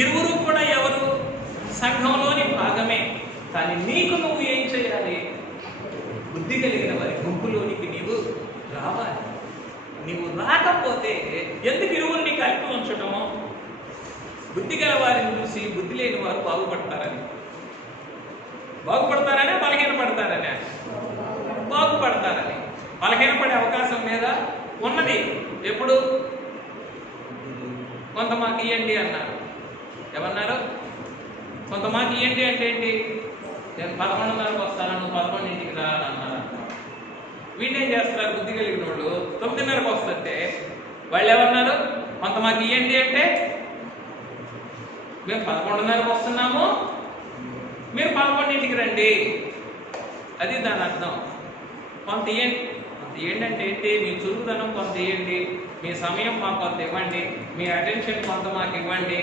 ఇరువురు కూడా ఎవరు? సంఘంలోని భాగమే. కానీ నీకు నువ్వు ఏం చేయాలి? బుద్ధి కలిగిన వారి గుంపులోనికి నీవు రావాలి. నీవు రాకపోతే ఎందుకు ఇరువురిని కలిపి ఉంచడం? బుద్ధి గల వారిని చూసి బుద్ధి లేని వారు బాగుపడతారని. బాగుపడతారనే బలహీనపడతారనే? బాగుపడతారని. బలహీనపడే అవకాశం మీద ఉన్నది. ఎప్పుడు? కొంత మాకు ఇవ్వండి అన్నారు. ఏమన్నారు? కొంత మాకు ఇవ్వండి అంటే ఏంటి? నేను 11:30కు వస్తాను, నువ్వు 11ంటికి రా అని అన్నారు. వీళ్ళేం చేస్తున్నారు? బుద్ధి కలిగిన వాళ్ళు 9:30కు వస్తుంటే వాళ్ళు ఏమన్నారు? కొంత మాకు ఇవ్వండి అంటే మేము 11:30కు వస్తున్నాము, మీరు 11ంటికి రండి. అది దాని అర్థం. కొంత ఇవ్వండి. కొంత ఇవ్వండి అంటే ఏంటి? మీ చురుకుదనం కొంత ఇవ్వండి, మీ సమయం మాకు కొంత ఇవ్వండి, మీ అటెన్షన్ కొంత మాకు ఇవ్వండి.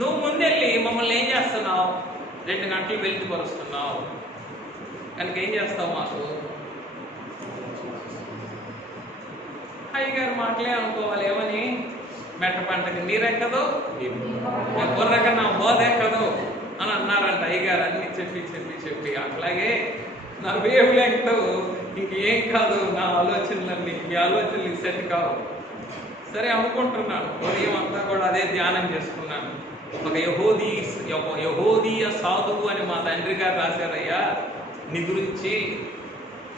నువ్వు ముందెళ్ళి మమ్మల్ని ఏం చేస్తున్నావు? 2 గంటలు వెలితిపరుస్తున్నావు. కనుక ఏం చేస్తావు? మాకు అయ్యగారు మాటలే అనుకోవాలి. ఏమని? మెట్ట పంటకి నీరెక్కదు, బుర్రక నా బోధెక్కదు అని అన్నారంట అయ్యగారు. అన్ని చెప్పి చెప్పి చెప్పి అట్లాగే నా వేవ్ లెంగ్త్ ఇంకేం కాదు, నా ఆలోచనలన్నీ ఈ ఆలోచనలు సెట్ కావు. సరే అనుకుంటున్నాను. ఉదయం అంతా కూడా అదే ధ్యానం చేసుకున్నాను. ఒక యహూదీయ సాధువు అని మా తండ్రి గారు రాశారయ్యా నీ గురించి.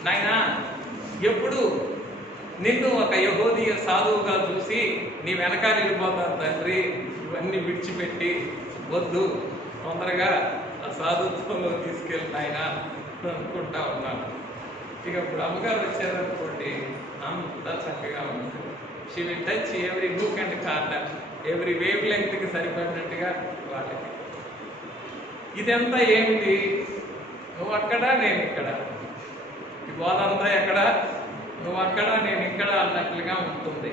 నాయనా, ఎప్పుడు నిన్ను ఒక యహూదీయ సాధువుగా చూసి నీ వెనకాల వెళ్ళిపోతాను తండ్రి, ఇవన్నీ విడిచిపెట్టి వద్దు, తొందరగా ఆ సాధుత్వంలో తీసుకెళ్ళి ఆయన అనుకుంటా ఉన్నాను. ఇక ఇప్పుడు అమ్మగారు వచ్చారనుకోండి, అంతా చక్కగా ఉంటుంది. She will touch every book and corner, every wave లెంగ్త్కి సరిపడినట్టుగా వాళ్ళకి. ఇదంతా ఏమిటి? నువ్వు అక్కడ నేను ఇక్కడ, ఈ బోధంతా ఎక్కడ, నువ్వు అక్కడ నేను ఇక్కడ అన్నట్లుగా ఉంటుంది.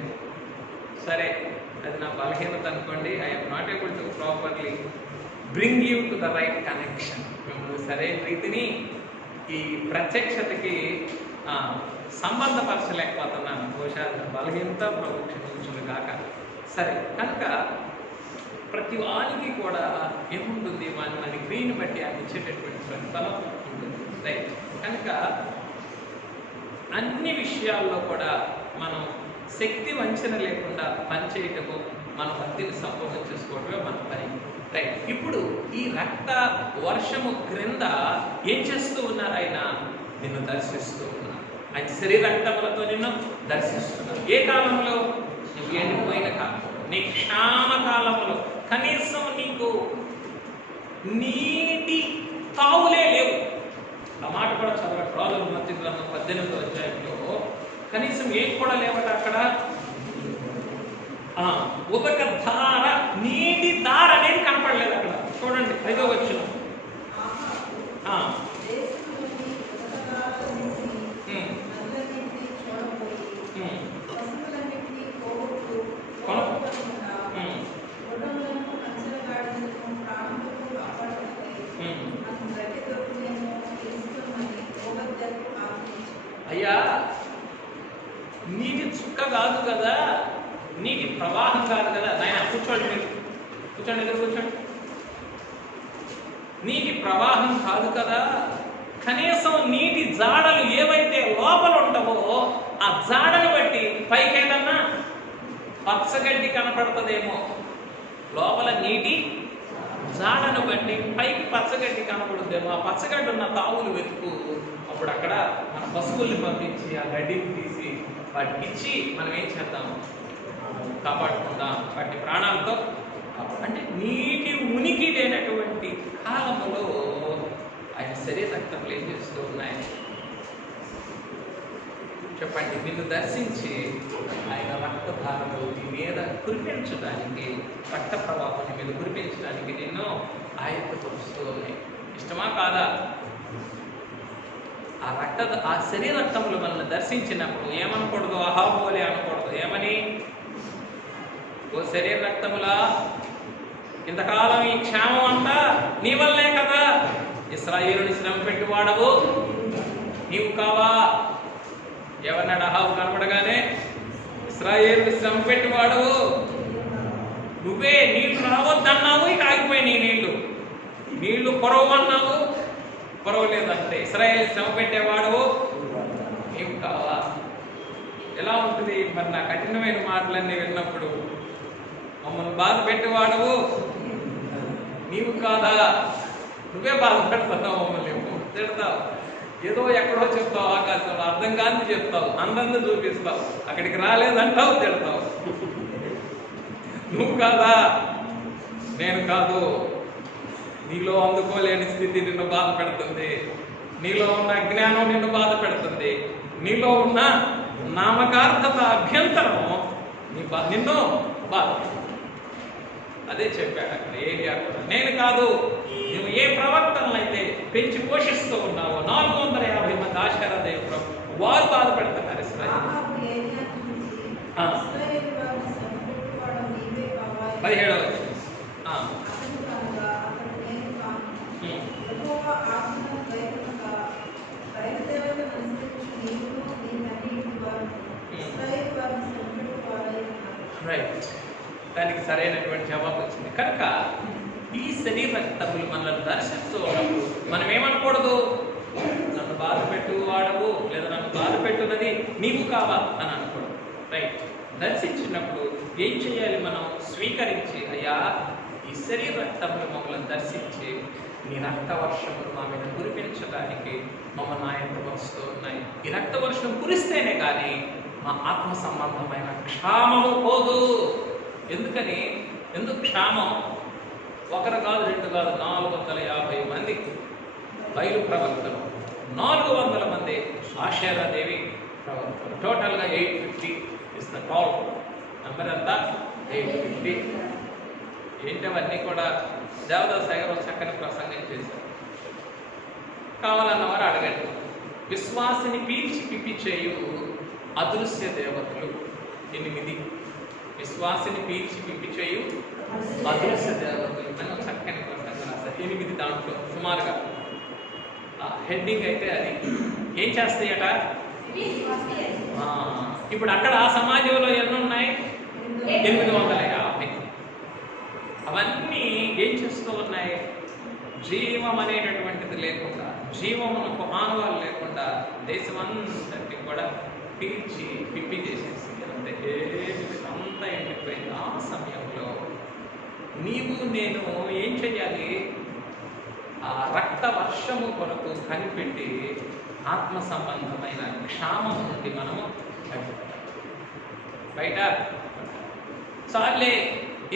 సరే, అది నా బలహీనత అనుకోండి. I'm not able to properly bring you to the right connection. మిమ్మల్ని సరైన రీతిని ఈ ప్రత్యక్షతకి సంబంధపరచలేకపోతున్నాను. బహుశా బలహీనత ప్రభు క్షమించును గాక. సరే, కనుక ప్రతి వానికి కూడా ఏముంటుంది, మన డిగ్రీని బట్టి ఆయన ఇచ్చేటటువంటి ప్రతిఫలం ఉంటుంది. రైట్. కనుక అన్ని విషయాల్లో కూడా మనం శక్తి వంచన లేకుండా పనిచేయటము, మన భక్తిని సంపూర్ణం చేసుకోవడమే మన పని. రైట్. ఇప్పుడు ఈ రక్త వర్షము క్రింద ఏం చేస్తూ ఉన్నారు? ఆయన నిన్ను దర్శిస్తూ ఉన్నారు. ఆయన శరీర రక్తములతో నిన్ను దర్శిస్తున్నారు. ఏ కాలంలో? నువ్వు ఎండిపోయిన కాలంలో, నీ క్షామ కాలంలో, కనీసం నీకు నీటి తావులే లేవు. ఆ మాట కూడా చదవండి. రాజుల మొదటి గ్రంథం 18వ అధ్యాయంలో కనీసం ఏం కూడా లేవట అక్కడ. ఉదక ధార, నీటి ధార అనేది కనపడలేదు అక్కడ. చూడండి 5వ వచనం. అయ్యా, నీటి చుక్క కాదు కదా, నీటి ప్రవాహం కాదు కదా. నాయన కూర్చోండి, మీరు కూర్చోండి, ఎదురు కూర్చోండి. నీటి ప్రవాహం కాదు కదా, కనీసం నీటి జాడలు ఏవైతే లోపల ఉంటావో ఆ జాడలు బట్టి పైకి ఏదన్నా పచ్చగడ్డి కనపడుతుందేమో. లోపల నీటి జాడను బట్టి పైకి పచ్చగడ్డి కనపడుతుందేమో. ఆ పచ్చగడ్డి ఉన్న తావులు వెతుకు. అప్పుడు అక్కడ మన పశువుల్ని పంపించి ఆ గడ్డిని తీసి వాటికి ఇచ్చి మనం ఏం చేద్దాము? కాపాడుకుందాం వాటి ప్రాణాలతో. అంటే నీటి ఉనికి లేనటువంటి కాలంలో ఆయన శరీర రక్తములు ఏం చేస్తూ ఉన్నాయి? చెప్పండి. నిన్ను దర్శించి ఆయన రక్తధారలు నీ మీద కురిపించడానికి, రక్త ప్రవాహాన్ని మీద కురిపించడానికి నిన్ను ఆయత్తపరుస్తూ ఉన్నాయి. ఇష్టమా కాదా? ఆ శరీర రక్తములు మనల్ని దర్శించినప్పుడు ఏమనకూడదు? అహాబోలి అనకూడదు. ఏమని? ఓ శరీర రక్తములా, ఇంతకాలం ఈ క్షేమం అంతా నీ వల్లే కదా. ఇశ్రాయేలుని శ్రమ పెట్టి వాడవు నీవు కావా? ఎవరినాడు అహాబు కనపడగానే ఇశ్రాయేలుని శ్రమ పెట్టి వాడవు నువ్వే. నీళ్లు రావద్దన్నావు, ఇక ఆగిపోయినాయి నీళ్లు. నీళ్లు పొరవు అన్నావు, పొరవలేదంటే. ఇశ్రాయేలు శ్రమ పెట్టేవాడు నీవు కావా? ఎలా ఉంటుంది మరి నా కఠినమైన మాటలన్నీ విన్నప్పుడు? మమ్మల్ని బాధ పెట్టేవాడు నీవు కాదా? నువ్వే బాధపడుతున్నావు, మమ్మల్ని తిడతావు, ఏదో ఎక్కడో చెప్తావు, ఆకాశంలో అర్థం కాని చెప్తావు, అందంగా చూపిస్తావు, అక్కడికి రాలేదంటావు, తిడతావు. నువ్వు కాదా? నేను కాదు. నీలో అందుకోలేని స్థితి నిన్ను బాధ పెడుతుంది. నీలో ఉన్న అజ్ఞానం నిన్ను బాధ పెడుతుంది. నీలో ఉన్న నామకార్థత అభ్యంతరము నిన్ను బాధ. అదే చెప్పాడు అక్కడ ఏలియా కూడా. నేను కాదు, నువ్వు ఏ ప్రవక్తలను అయితే పెంచి పోషిస్తూ ఉన్నావో 450 మంది ఆశారా దేవుడు, వారు బాధపెడుతున్నారు ఇశ్రాయేలు. 17వ రైట్. దానికి సరైనటువంటి జవాబు వచ్చింది. కనుక ఈ శరీర రక్తములు మనల్ని దర్శిస్తూ ఉన్నప్పుడు మనం ఏమనకూడదు? నన్ను బాధ పెట్టు వాడవు, లేదా నన్ను బాధ పెట్టున్నది నీవు కావా అని అనకూడదు. రైట్. దర్శించినప్పుడు ఏం చేయాలి? మనం స్వీకరించి, అయ్యా ఈ శరీర రక్తములు మమ్మల్ని దర్శించి నీ రక్త వర్షములు మా మీద కురిపించడానికి మమ్మల్ని ఆయత్తపరుస్తూ ఉన్నాయి. ఈ రక్త వర్షం కురిస్తేనే కానీ మా ఆత్మ సంబంధమైన క్షామము పోదు. ఎందుకు క్షామం? ఒకరు కాదు, రెండు కాదు, 450 మంది బయలు ప్రవక్తలు 400 మంది ఆషేరాదేవి ప్రవర్తన. టోటల్గా 850 ఇస్ ద టోల్ నెంబర్ అంతా 850. ఏంటవన్నీ కూడా దేవదాస్ గారు చక్కని ప్రసంగం చేశారు. కావాలన్నవారు అడగండి. విశ్వాసిని పీల్చి పిప్పి చేయు అదృశ్య దేవతలు 8. విశ్వాసిని పీల్చి పిప్పి చేయు అదృశ్య దేవతలు అని చక్కని ప్రసంగం రాశారు. 8 దాంట్లో సుమారుగా హెడ్డింగ్ అయితే అది. ఏం చేస్తాయట? ఇప్పుడు అక్కడ ఆ సమాజంలో ఎన్ని ఉన్నాయి? 850. అవన్నీ ఏం చేస్తూ ఉన్నాయి? జీవం అనేటటువంటిది లేకుండా, జీవమునకు ఆనవాళ్ళు లేకుండా దేశమంతటి కూడా పీల్చి పిప్పి చేసేసింది. అంతే, అంతా ఎండిపోయింది. ఆ సమయంలో నీవు నేను ఏం చెయ్యాలి? ఆ రక్త వర్షము కొరకు కనిపెట్టి ఆత్మ సంబంధమైన క్షామం నుండి మనము బయట చాలే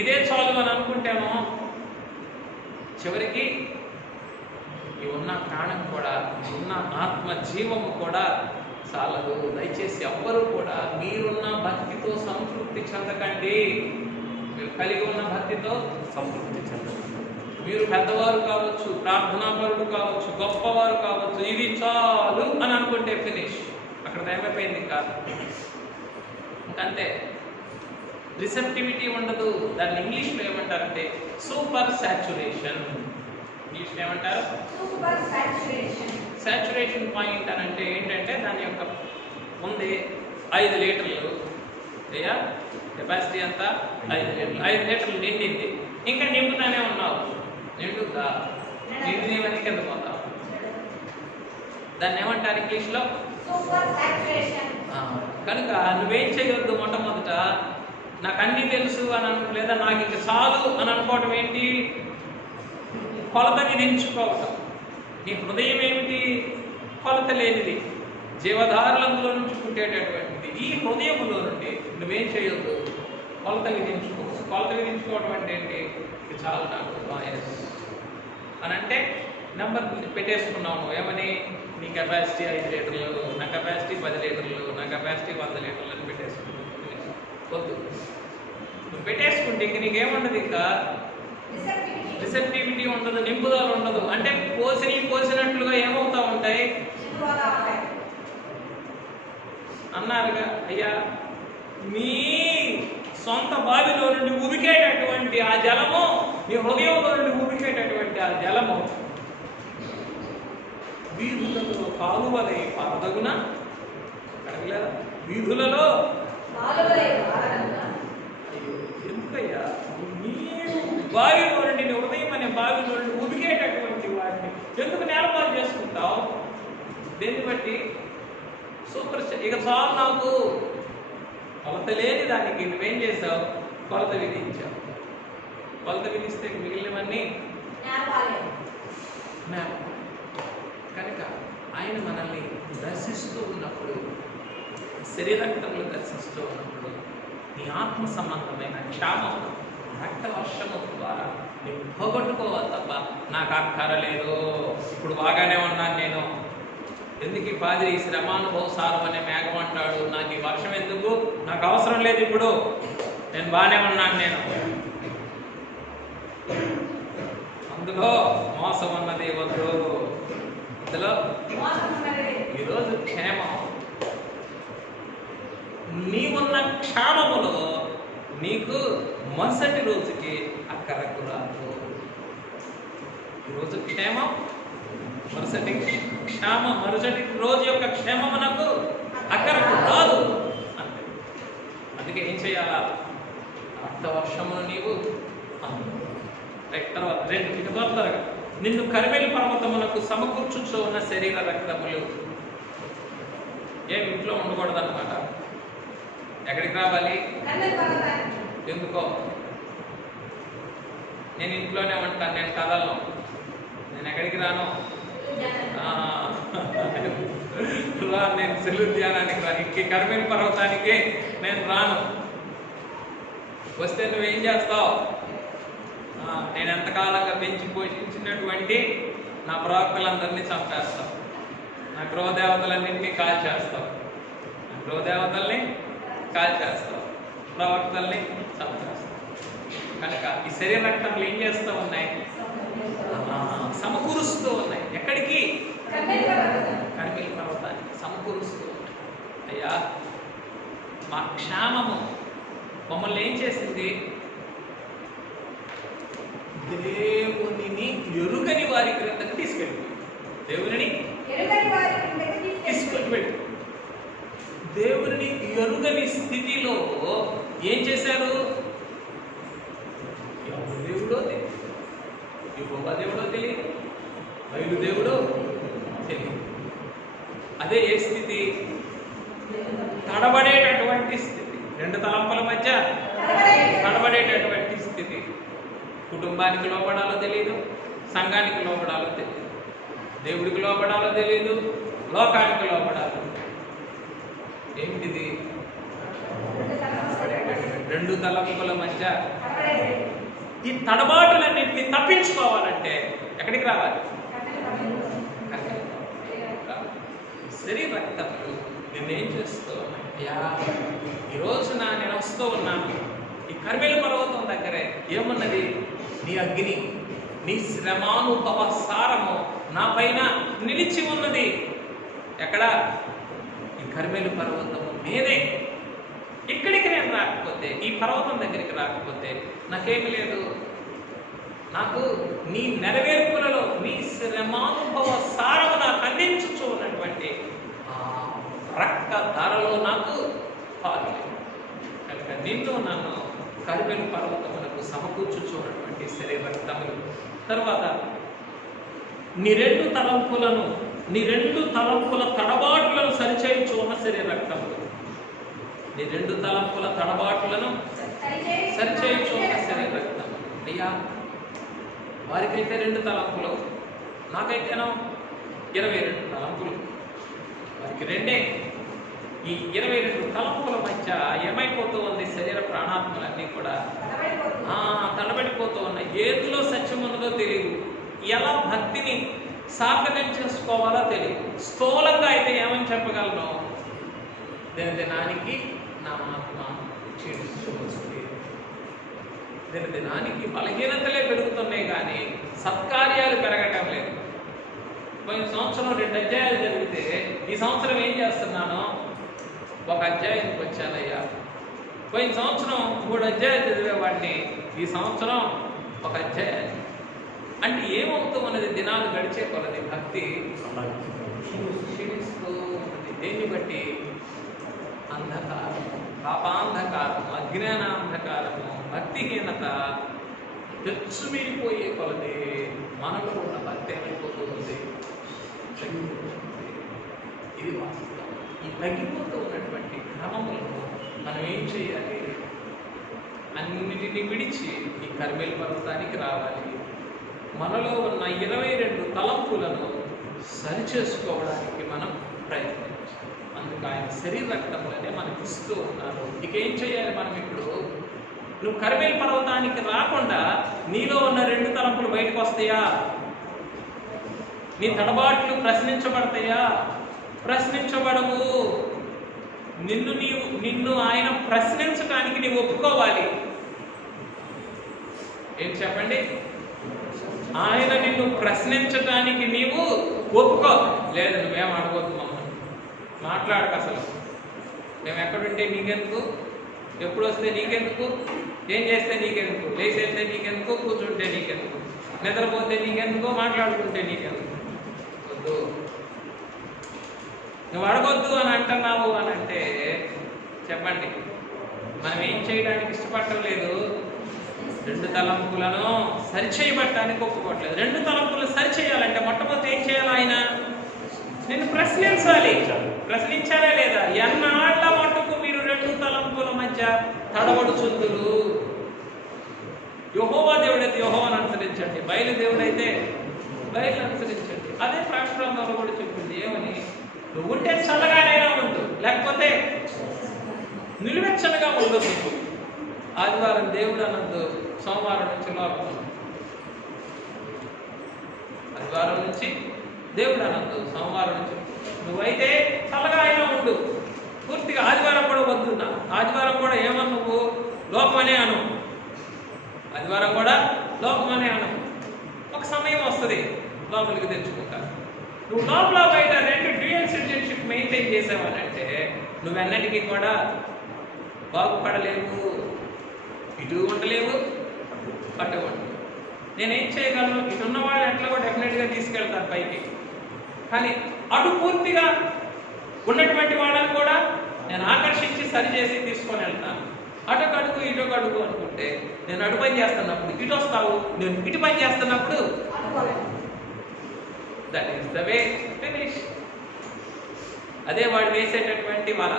ఇదే చాలు అని అనుకుంటేనో చివరికి ఈ ఉన్న ప్రాణం కూడా, ఉన్న ఆత్మ జీవము కూడా చాలదు. దయచేసి ఎవ్వరూ కూడా మీరున్న భక్తితో సంతృప్తి చెందకండి. మీరు కలిగి ఉన్న భక్తితో సంతృప్తి చెందండి. మీరు పెద్దవారు కావచ్చు, ప్రార్థనాపరుడు కావచ్చు, గొప్పవారు కావచ్చు, ఇది చాలు అని అనుకుంటే ఫినిష్, అక్కడ ఏమైపోయింది. ఇంకంతే. రిసెప్టివిటీ ఉండదు. దాన్ని ఇంగ్లీష్లో ఏమంటారంటే సూపర్ సాచురేషన్. ఇంగ్లీష్లో ఏమంటారు? సాచురేషన్ పాయింట్ అని అంటే ఏంటంటే దాని యొక్క ఉంది 5 లీటర్లు అయ్యా, కెపాసిటీ అంతా 5 లీటర్లు. 5 లీటర్లు నిండింది, ఇంకా నింపుతానే ఉన్నావు. నిండుగా నిండినవన్నీ కింద పోతావు. దాన్ని ఏమంటారు ఇంగ్లీష్లో? కనుక నువ్వేం చేయొద్దు. మొట్టమొదట నాకు అన్నీ తెలుసు అని లేదా నాకు ఇంక చాలు అని అనుకోవటం ఏంటి? కొలత విధించుకోవటం. నీ హృదయం ఏమిటి? కొలత లేనిది, జీవధారులందులో నుంచి పుట్టేటటువంటిది. ఈ హృదయములో నుండి నువ్వేం చేయొద్దు? కొలత విధించుకో. కొలత విధించుకోవడం అంటే ఏంటి? ఇది చాలు నాకు అని అంటే నెంబర్ పెట్టేసుకున్నావు. ఏమని? నీ కెపాసిటీ 5 లీటర్లు, నా కెపాసిటీ 10 లీటర్లు, నా కెపాసిటీ 100 లీటర్లు అని పెట్టేసుకున్నావు. వద్దు. నువ్వు పెట్టేసుకుంటే ఇంక నీకేముండదు, ఇంకా రిసెప్టివిటీ ఉండదు, నింపుదల ఉండదు. అంటే పోసినట్లుగా ఏమవుతా ఉంటాయి అన్నారుగా. అయ్యా, మీ సొంత బావిలో నుండి ఉబికేటటువంటి ఆ జలము, మీ హృదయంలో నుండి ఉబికేటటువంటి ఆ జలము వీధులలో కాలువలై పారదగున. అడగలేదా? వీధులలో ఎందుకయ్యా మీరు బావిలో నుండి, హృదయం అనే బావిలో నుండి ఉబికేటటువంటి వాటిని ఎందుకు నేలపాలు చేసుకుంటావు? దేన్ని బట్టి? సూపర్. ఇక చాలు నాకు. కొలత లేని దానికి నువ్వేం చేసావు? కొలత విధించావు. కొలత విధిస్తే మిగిలినవన్నీ కనుక ఆయన మనల్ని దర్శిస్తూ ఉన్నప్పుడు, శరీరక్తములు దర్శిస్తూ ఉన్నప్పుడు నీ ఆత్మ సంబంధమైన క్షామం రక్త వర్షము ద్వారా నువ్వు పోగొట్టుకోవాలి తప్ప నాకు అక్కరలేదు, ఇప్పుడు బాగానే ఉన్నాను నేను. ఎందుకు ఈ పాదిరి ఈ శ్రమానుభవ సారం అనే మేఘం అంటాడు? నాకు ఈ వర్షం ఎందుకు? నాకు అవసరం లేదు, ఇప్పుడు నేను బాగానే ఉన్నాను. నేను అందులో మోసం అన్నది వద్దు. అందులో ఈరోజు క్షేమం, నీవున్న క్షామములో నీకు మరుసటి రోజుకి అక్కరకు రాదు. ఈరోజు క్షేమం, మరుసటి క్షేమం, మరుసటి రోజు యొక్క క్షేమమునకు అక్కరకు రాదు. అంతే. అందుకే ఏం చేయాలా? అర్థవర్షమును నీవు తర్వాత 2 ఇటు తొందరగా నిన్ను కరిమేలి పర్వతమునకు సమకూర్చుచూ ఉన్న శరీర రక్తములు. ఏం ఇంట్లో ఉండకూడదు అనమాట. ఎక్కడికి రావాలి? ఎందుకో? నేను ఇంట్లోనే ఉంటాను, నేను కదలను, నేను ఎక్కడికి రాను. నేను సెలవు ధ్యానానికి రాను, ఇంక కరిమేలి పర్వతానికి నేను రాను. వస్తే నువ్వేం చేస్తావు? నేను ఎంతకాలంగా పెంచి పోషించినటువంటి నా ప్రవక్తలందరినీ చంపేస్తావు. నా గృహదేవతలన్నింటినీ కాల్చేస్తావు, నా గృహదేవతల్ని కాల్చేస్తావు, ప్రవక్తల్ని చంపేస్తావు. కనుక ఈ శరీర రక్తములు ఏం చేస్తూ ఉన్నాయి? సమకూరుస్తూ ఉన్నాయి. ఎక్కడికి? కర్మేలు పర్వతానికి సమకూరుస్తూ ఉన్నాయి. అయ్యా, మా క్షేమము మమ్మల్ని ఏం చేసింది? దేవునిని ఎరుగని వారి క్రిందకి తీసుకెళ్ళిపోయింది. దేవునిని తీసుకెళ్ళిపోయింది. దేవుని ఎరుగని స్థితిలో ఏం చేశారు? ఎవరు దేవుడో తెలియదు, యెహోవా దేవుడో తెలియదు, బయలు దేవుడో తెలియదు. అదే ఏ స్థితి? తడబడేటటువంటి స్థితి. రెండు తలంపుల మధ్య తడబడేటటువంటి స్థితి. కుటుంబానికి లోబడాలో తెలియదు, సంఘానికి లోబడాలో తెలియదు, దేవుడికి లోబడాలో తెలియదు, లోకానికి లోబడాలో. ఏమిటిది? రెండు తలంపుల మధ్య. ఈ తడబాటులన్నింటినీ తప్పించుకోవాలంటే ఎక్కడికి రావాలి? శరీర రక్తములు నిన్నేం చేస్తూ ఉన్నాయా? ఈరోజు నేను వస్తూ ఉన్నాను. ఈ కర్మేలు పర్వతం దగ్గరే ఏమున్నది? నీ అగ్ని, నీ శ్రమానుభవ సారము నా పైన నిలిచి ఉన్నది. ఎక్కడ? ఈ కర్మేలు పర్వతము మీదే. ఇక్కడికి నేను రాకపోతే, ఈ పర్వతం దగ్గరికి రాకపోతే నాకేమి లేదు. నాకు నీ నెరవేర్పులలో నీ శ్రమానుభవ సారము నాకు అందించుచు ఉన్నటువంటి రక్త ధారలో నాకు పాలు. కనుక నిన్ను నన్ను కర్మేలు పర్వతములకు సమకూర్చుచున్నటువంటి శరీర రక్తములు. తర్వాత నీ రెండు తలంపుల తడబాటులను సరిచేయుచు ఉన్న శరీర రక్తములు. నీ రెండు తలంపుల తడబాటులను సరిచేయుచు ఉన్న శరీర రక్తములు. అయ్యా, వారికైతే రెండు తలంపులు, నాకైతేనో 22 తలంపులు. వారికి రెండే. ఈ 22 తలంపుల మధ్య ఏమైపోతూ ఉంది? శరీర ప్రాణాత్మలన్నీ కూడా తడబడిపోతూ ఉన్నాయి. ఏదిలో సత్యం ఉన్నదో తెలియదు, ఎలా భక్తిని సార్థకం చేసుకోవాలో తెలియదు. స్థూలంగా అయితే ఏమని చెప్పగలను? దినానికి నా ఆత్మ క్షీణిస్తూ వస్తుంది. దినానికి బలహీనతలే పెరుగుతున్నాయి కానీ సత్కార్యాలు పెరగటం లేదు. పోయిన సంవత్సరం 2 అధ్యాయాలు జరిగితే ఈ సంవత్సరం ఏం చేస్తున్నాను? 1 అధ్యాయానికి వచ్చానయ్యా. పోయిన సంవత్సరం 3 అధ్యాయాలు చదివేవాడిని, ఈ సంవత్సరం 1 అధ్యాయం. అంటే ఏమవుతూ ఉన్నది? దినాలు గడిచే కొలది భక్తి క్షీణిస్తూ ఉన్నది. దేన్ని బట్టి? అంధకారం, పాపాంధకారము, అజ్ఞానాంధకారము, భక్తిహీనత తెచ్చుమీరిపోయే కొలది మనలో ఉన్న భక్తి ఏమైపోతూ ఉంది? ఇది వాస్తవం. ఈ తగ్గిపోతూ ఉన్నటువంటి క్రమములను మనం ఏం చేయాలి? అన్నిటినీ విడిచి ఈ కర్మేలు పర్వతానికి రావాలి. మనలో ఉన్న 22 తలంపులను సరిచేసుకోవడానికి మనం ప్రయత్నించాలి. అందుకు ఆయన శరీర రక్తములనే మనకి ఇస్తూ ఉన్నారు. ఇక ఏం చేయాలి మనం ఇప్పుడు? నువ్వు కర్మేలు పర్వతానికి రాకుండా నీలో ఉన్న 2 తలంపులు బయటకు వస్తాయా? నీ తడబాట్లు ప్రశ్నించబడతాయా? ప్రశ్నించబడవు. నిన్ను ఆయన ప్రశ్నించడానికి నీవు ఒప్పుకోవాలి. ఏం చెప్పండి? ఆయన నిన్ను ప్రశ్నించడానికి నీవు ఒప్పుకో. లేదు, నువ్వేం అడగొద్దు మమ్మల్ని, మాట్లాడక అసలు. మేము ఎక్కడుంటే నీకెందుకు, ఎప్పుడు వస్తే నీకెందుకు, ఏం చేస్తే నీకెందుకు, లేచి వెళ్తే నీకెందుకు, కూర్చుంటే నీకెందుకు, నిద్రపోతే నీకెందుకు, మాట్లాడుకుంటే నీకెందుకు. వద్దు, నువ్వు అడగొద్దు అని అంటున్నావు అని అంటే చెప్పండి, మనం ఏం చేయడానికి ఇష్టపడటం లేదు? 2 తలంపులను సరిచేయబట్టడానికి ఒప్పుకోవట్లేదు. 2 తలంపులు సరిచేయాలంటే మొట్టమొదటి ఏం చేయాలి? ఆయన నిన్ను ప్రశ్నించాలి. ప్రశ్నించారా లేదా? ఎన్నాళ్ళ మటుకు మీరు 2 తలంపుల మధ్య తడబడుచుందురు? యెహోవా దేవుడైతే యెహోవాను అనుసరించండి, బయలు దేవుడైతే బయలు అనుసరించండి. అదే ప్రకటనలో కూడా చెప్పింది. ఏమని? నువ్వు ఉంటే చల్లగానైనా ఉండు, లేకపోతే నిలువెచ్చలుగా ఉండదు. ఆదివారం దేవుడు అనందు, సోమవారం నుంచి లోకం. ఆదివారం నుంచి దేవుడు అనందు, సోమవారం నుంచి నువ్వైతే చల్లగా అయినా ఉండు, పూర్తిగా ఆదివారం కూడా వద్దు. ఆదివారం కూడా ఏమన్నా నువ్వు లోకమనే అను, ఆదివారం కూడా లోకమనే అను. ఒక సమయం వస్తుంది లోపలికి తెచ్చుకుంటాను. నువ్వు లోపల బయట రెండు డ్యూయల్ సిటిజన్షిప్ మెయింటైన్ చేసావనంటే నువ్వెన్నటికీ కూడా బాగుపడలేవు, ఇటు ఉండలేవు, అటు ఉండలేవు. నేనేం చేయగలను? ఇటు ఉన్న వాళ్ళు ఎట్లా కూడా డెఫినెట్గా తీసుకెళ్తాను పైకి, కానీ అటు పూర్తిగా ఉన్నటువంటి వాళ్ళని కూడా నేను ఆకర్షించి సరిచేసి తీసుకొని వెళ్తాను. అటు కడుగు ఇటు కడుగు అనుకుంటే నేను అటు పని చేస్తున్నప్పుడు ఇటు వస్తావు, నేను ఇటు పని చేస్తున్నప్పుడు that is the way finish. అదే వాడు వేసేటటువంటి వాళ్ళ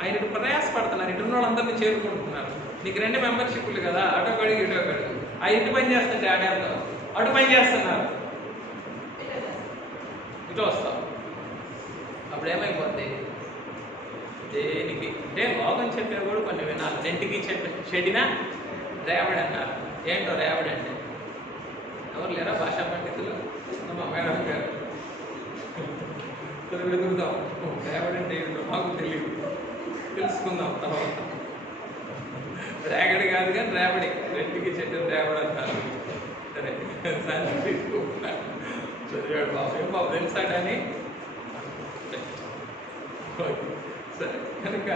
ఆయన ఇటు ప్రయాసపడుతున్నారు, ఇటు ఉన్న వాళ్ళందరినీ చేరుకుంటున్నారు. నీకు 2 మెంబర్షిప్లు కదా, అటు కడుగు ఇటు కడుగు. ఆ ఇటు పని చేస్తుంటే ఆడేంతో అటు పని చేస్తున్నారు, ఇటు వస్తావు. అప్పుడు ఏమైపోద్ది? దేనికి అంటే లోకం చెప్పే కూడా కొన్ని వినాలి. రెంటికి చెడినా రేవడి అన్నారు. ఏంటో రేవడి అంటే? ఎవరు లేరా భాషా పండితులు? అమ్మా మేడం గారు వెతుకుదాం. రేవడి అంటే ఏంటో మాకు తెలియదు, తెలుసుకుందాం తర్వాత. రేగడి కాదు కానీ రేవడి, రెంటికి చెట్టు రేవడి అంటారు. సరే సంస్కృతి చదివాడు బాబు తెలుసాడని. సరే కనుక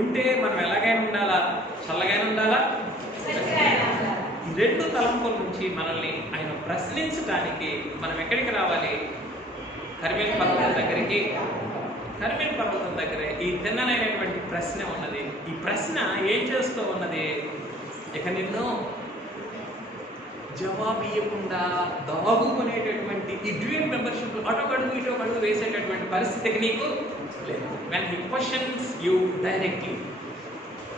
ఉంటే మనం ఎలాగైనా ఉండాలా, చల్లగైనా ఉండాలా. ఈ 2 తలంపుల నుంచి మనల్ని ఆయన ప్రశ్నించడానికి మనం ఎక్కడికి రావాలి? కర్మేల్ పర్వతం దగ్గరికి. కర్మేల్ పర్వతం దగ్గర ఈ తిన్ననైనటువంటి ప్రశ్న ఉన్నది. ఈ ప్రశ్న ఏం చేస్తూ ఉన్నది? ఇక నిన్ను జవాబు ఇవ్వకుండా దాగుకునేటటువంటి ఈ డ్యూయల్ మెంబర్షిప్ అటో కడుగు ఇటో కడుగు వేసేటటువంటి పరిస్థితికి నీకు లేదు. When he questions you directly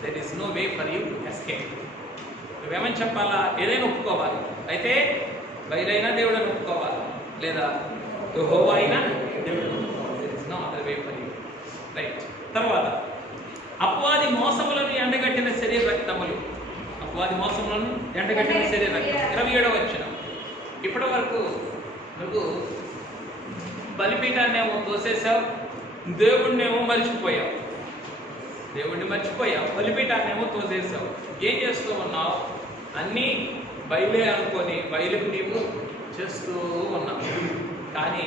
there is no way for you to escape. నువ్వేమని చెప్పాలా? ఏదైనా ఒప్పుకోవాలి. అయితే బయలైనా దేవుడని ఒప్పుకోవాలి, లేదా యెహోవా అయినా దేవుడు. There is no other way for you. Right. తర్వాత అపవాది మోసములను ఎండగట్టిన శరీర రక్తములు. అపవాది మోసములను ఎండగట్టిన శరీర రక్తం. 27వ వచనం. ఇప్పటి వరకు నువ్వు బలిపీఠాన్నేమో తోసేసావు, దేవుణ్ణేమో మర్చిపోయావు. దేవుణ్ణి మర్చిపోయావు, బలిపీఠాన్నేమో తోసేసావు. ఏం చేస్తూ ఉన్నావు? అన్నీ బయలే అనుకొని బయలుకు నీవు చేస్తూ ఉన్నావు. కానీ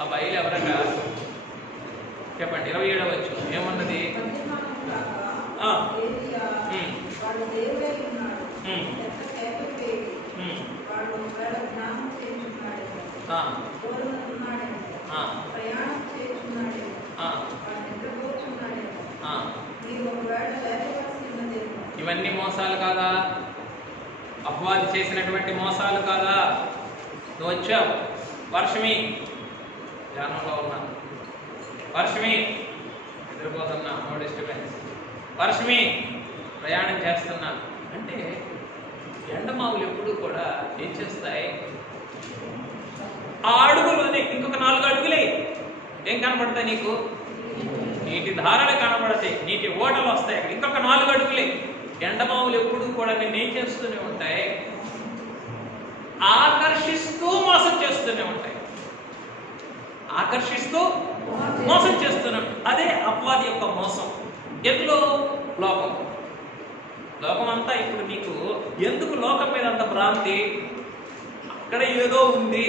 ఆ బయలు ఎవరగా చెప్పండి. 27వ వచనం ఏమన్నది? ఇవన్నీ మోసాలు కాదా? అపవాది చేసినటువంటి మోసాలు కాదా? నువ్వు వచ్చావు, వర్షమి ధ్యానంలో ఉన్నా, వర్షమి నిద్రపోతున్నా, నో డిస్టర్బెన్స్, వర్షమి ప్రయాణం చేస్తున్నా అంటే ఎండమావులు ఎప్పుడు కూడా ఏం చేస్తాయి? ఆ అడుగులోనే ఇంకొక 4 అడుగులే ఏం కనపడతాయి నీకు? నీటి ధారలు కనపడతాయి, నీటి ఓటలు వస్తాయి. అక్కడ ఇంకొక 4 అడుగులే. ఎండమావులు ఎప్పుడు కూడా నేనేం చేస్తూనే ఉంటాయి? ఆకర్షిస్తూ మోసం చేస్తూనే ఉంటాయి. ఆకర్షిస్తూ మోసం చేస్తున్నాం. అదే అపవాది యొక్క మోసం. ఎందులో? లోకం. లోకం అంతా ఇప్పుడు నీకు ఎందుకు లోకం మీద అంత భ్రాంతి? అక్కడ ఏదో ఉంది,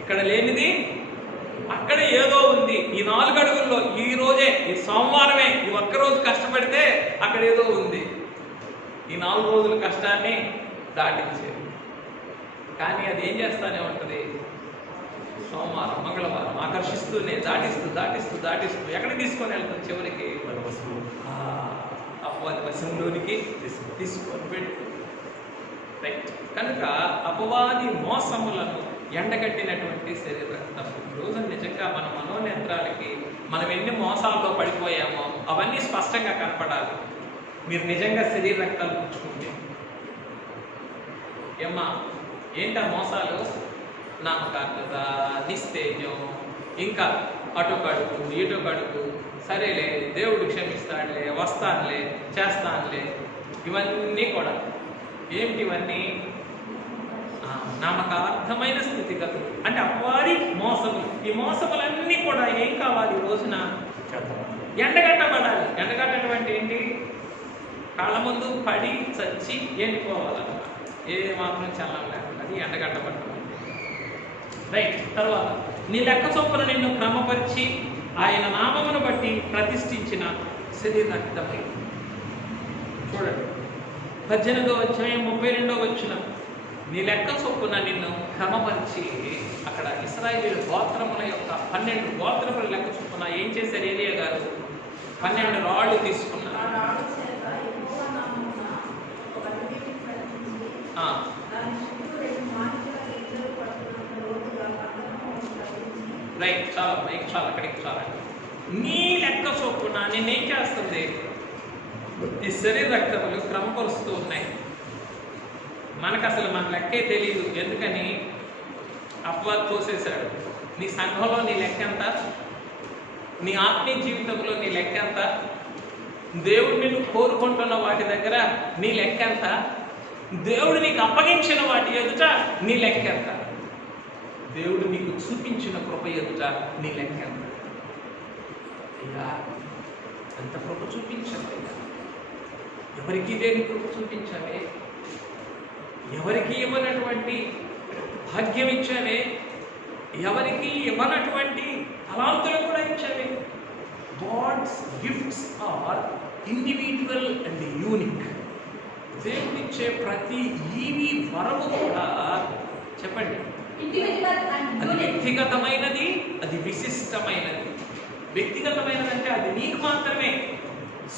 ఇక్కడ లేనిది అక్కడ ఏదో ఉంది. ఈ 4 అడుగుల్లో ఈ రోజే, ఈ సోమవారమే, ఈ ఒక్కరోజు కష్టపడితే అక్కడ ఏదో ఉంది. ఈ 4 రోజుల కష్టాన్ని దాటించేది. కానీ అది ఏం చేస్తానే ఉంటుంది? సోమవారం, మంగళవారం ఆకర్షిస్తూనే దాటిస్తూ దాటిస్తూ దాటిస్తూ ఎక్కడ తీసుకొని వెళ్తుంది? చివరికి అపవాది వశంలోనికి తీసుకొని పెట్టు. రైట్. కనుక అపవాది మోసములను ఎండగట్టినటువంటి శరీర రక్తం. ఈరోజు నిజంగా మన మనోనేత్రాలకి మనం ఎన్ని మోసాల్లో పడిపోయామో అవన్నీ స్పష్టంగా కనపడాలి. మీరు నిజంగా శరీర రక్తాలు పుచ్చుకుంటే ఏమ్మా ఏంటా మోసాలు? నామకార్థత, నిస్తేజం, ఇంకా అటు కడుపు ఇటు కడుపు, సరేలే దేవుడు క్షమిస్తాడులే, వస్తానులే, చేస్తానులే, ఇవన్నీ కూడా ఏమిటి? ఇవన్నీ నామకార్థమైన స్థితిగతులు అంటే అపవాది మోసములు. ఈ మోసములన్నీ కూడా ఏం కావాలి ఈ రోజున? ఎండగట్టబడాలి. ఎండగట్టడం అంటే ఏంటి? కళ్ళ ముందు పడి చచ్చి ఎండిపోవాలన్నమాట. ఏ మాత్రం చల్లం లేకుండా అది ఎండగట్టబడటం. రైట్. తర్వాత నీ లెక్క చొప్పున నిన్ను క్రమపరిచి ఆయన నామమును బట్టి ప్రతిష్ఠించిన శరీర రక్తమై. చూడండి 18వ అధ్యాయం 32వ వచనం. నీ లెక్క చొప్పున నిన్ను క్రమపరిచి, అక్కడ ఇశ్రాయేలు గోత్రముల యొక్క 12 గోత్రముల లెక్క చొప్పున ఏం చేశారు? ఏలియా గారు 12 రాళ్ళు తీసుకున్నారు. రైట్. చాలా అక్కడికి చాలా. నీ లెక్క చొప్పున నేనేం చేస్తుంది? ఈ శరీర రక్తములు క్రమపరుస్తూ ఉన్నాయి. మనకు అసలు మన లెక్కే తెలియదు. ఎందుకని? అపవాది తోసేశాడు. నీ సంఘంలో నీ లెక్క ఎంత? నీ ఆత్మీయ జీవితంలో నీ లెక్క ఎంత? దేవుడు నిన్ను కోరుకుంటున్న వాటి దగ్గర నీ లెక్క ఎంత? దేవుడు నీకు అప్పగించిన వాటి ఎదుట నీ లెక్క ఎంత? దేవుడు నీకు చూపించిన కృప ఎదుట నీ లెక్క ఎంత? అయ్యా, ఎంత కృప చూపించాలి. ఎవరికి దేని కృప చూపించాలి? ఎవరికి ఇవ్వనటువంటి భాగ్యం ఇచ్చావే, ఎవరికి ఇవ్వనటువంటి తలాంతులు కూడా ఇచ్చావే. God's gifts are individual and unique. దేవుడిచ్చే ప్రతి ఈవి వరము కూడా చెప్పండి, అది వ్యక్తిగతమైనది, అది విశిష్టమైనది. వ్యక్తిగతమైనది అంటే అది నీకు మాత్రమే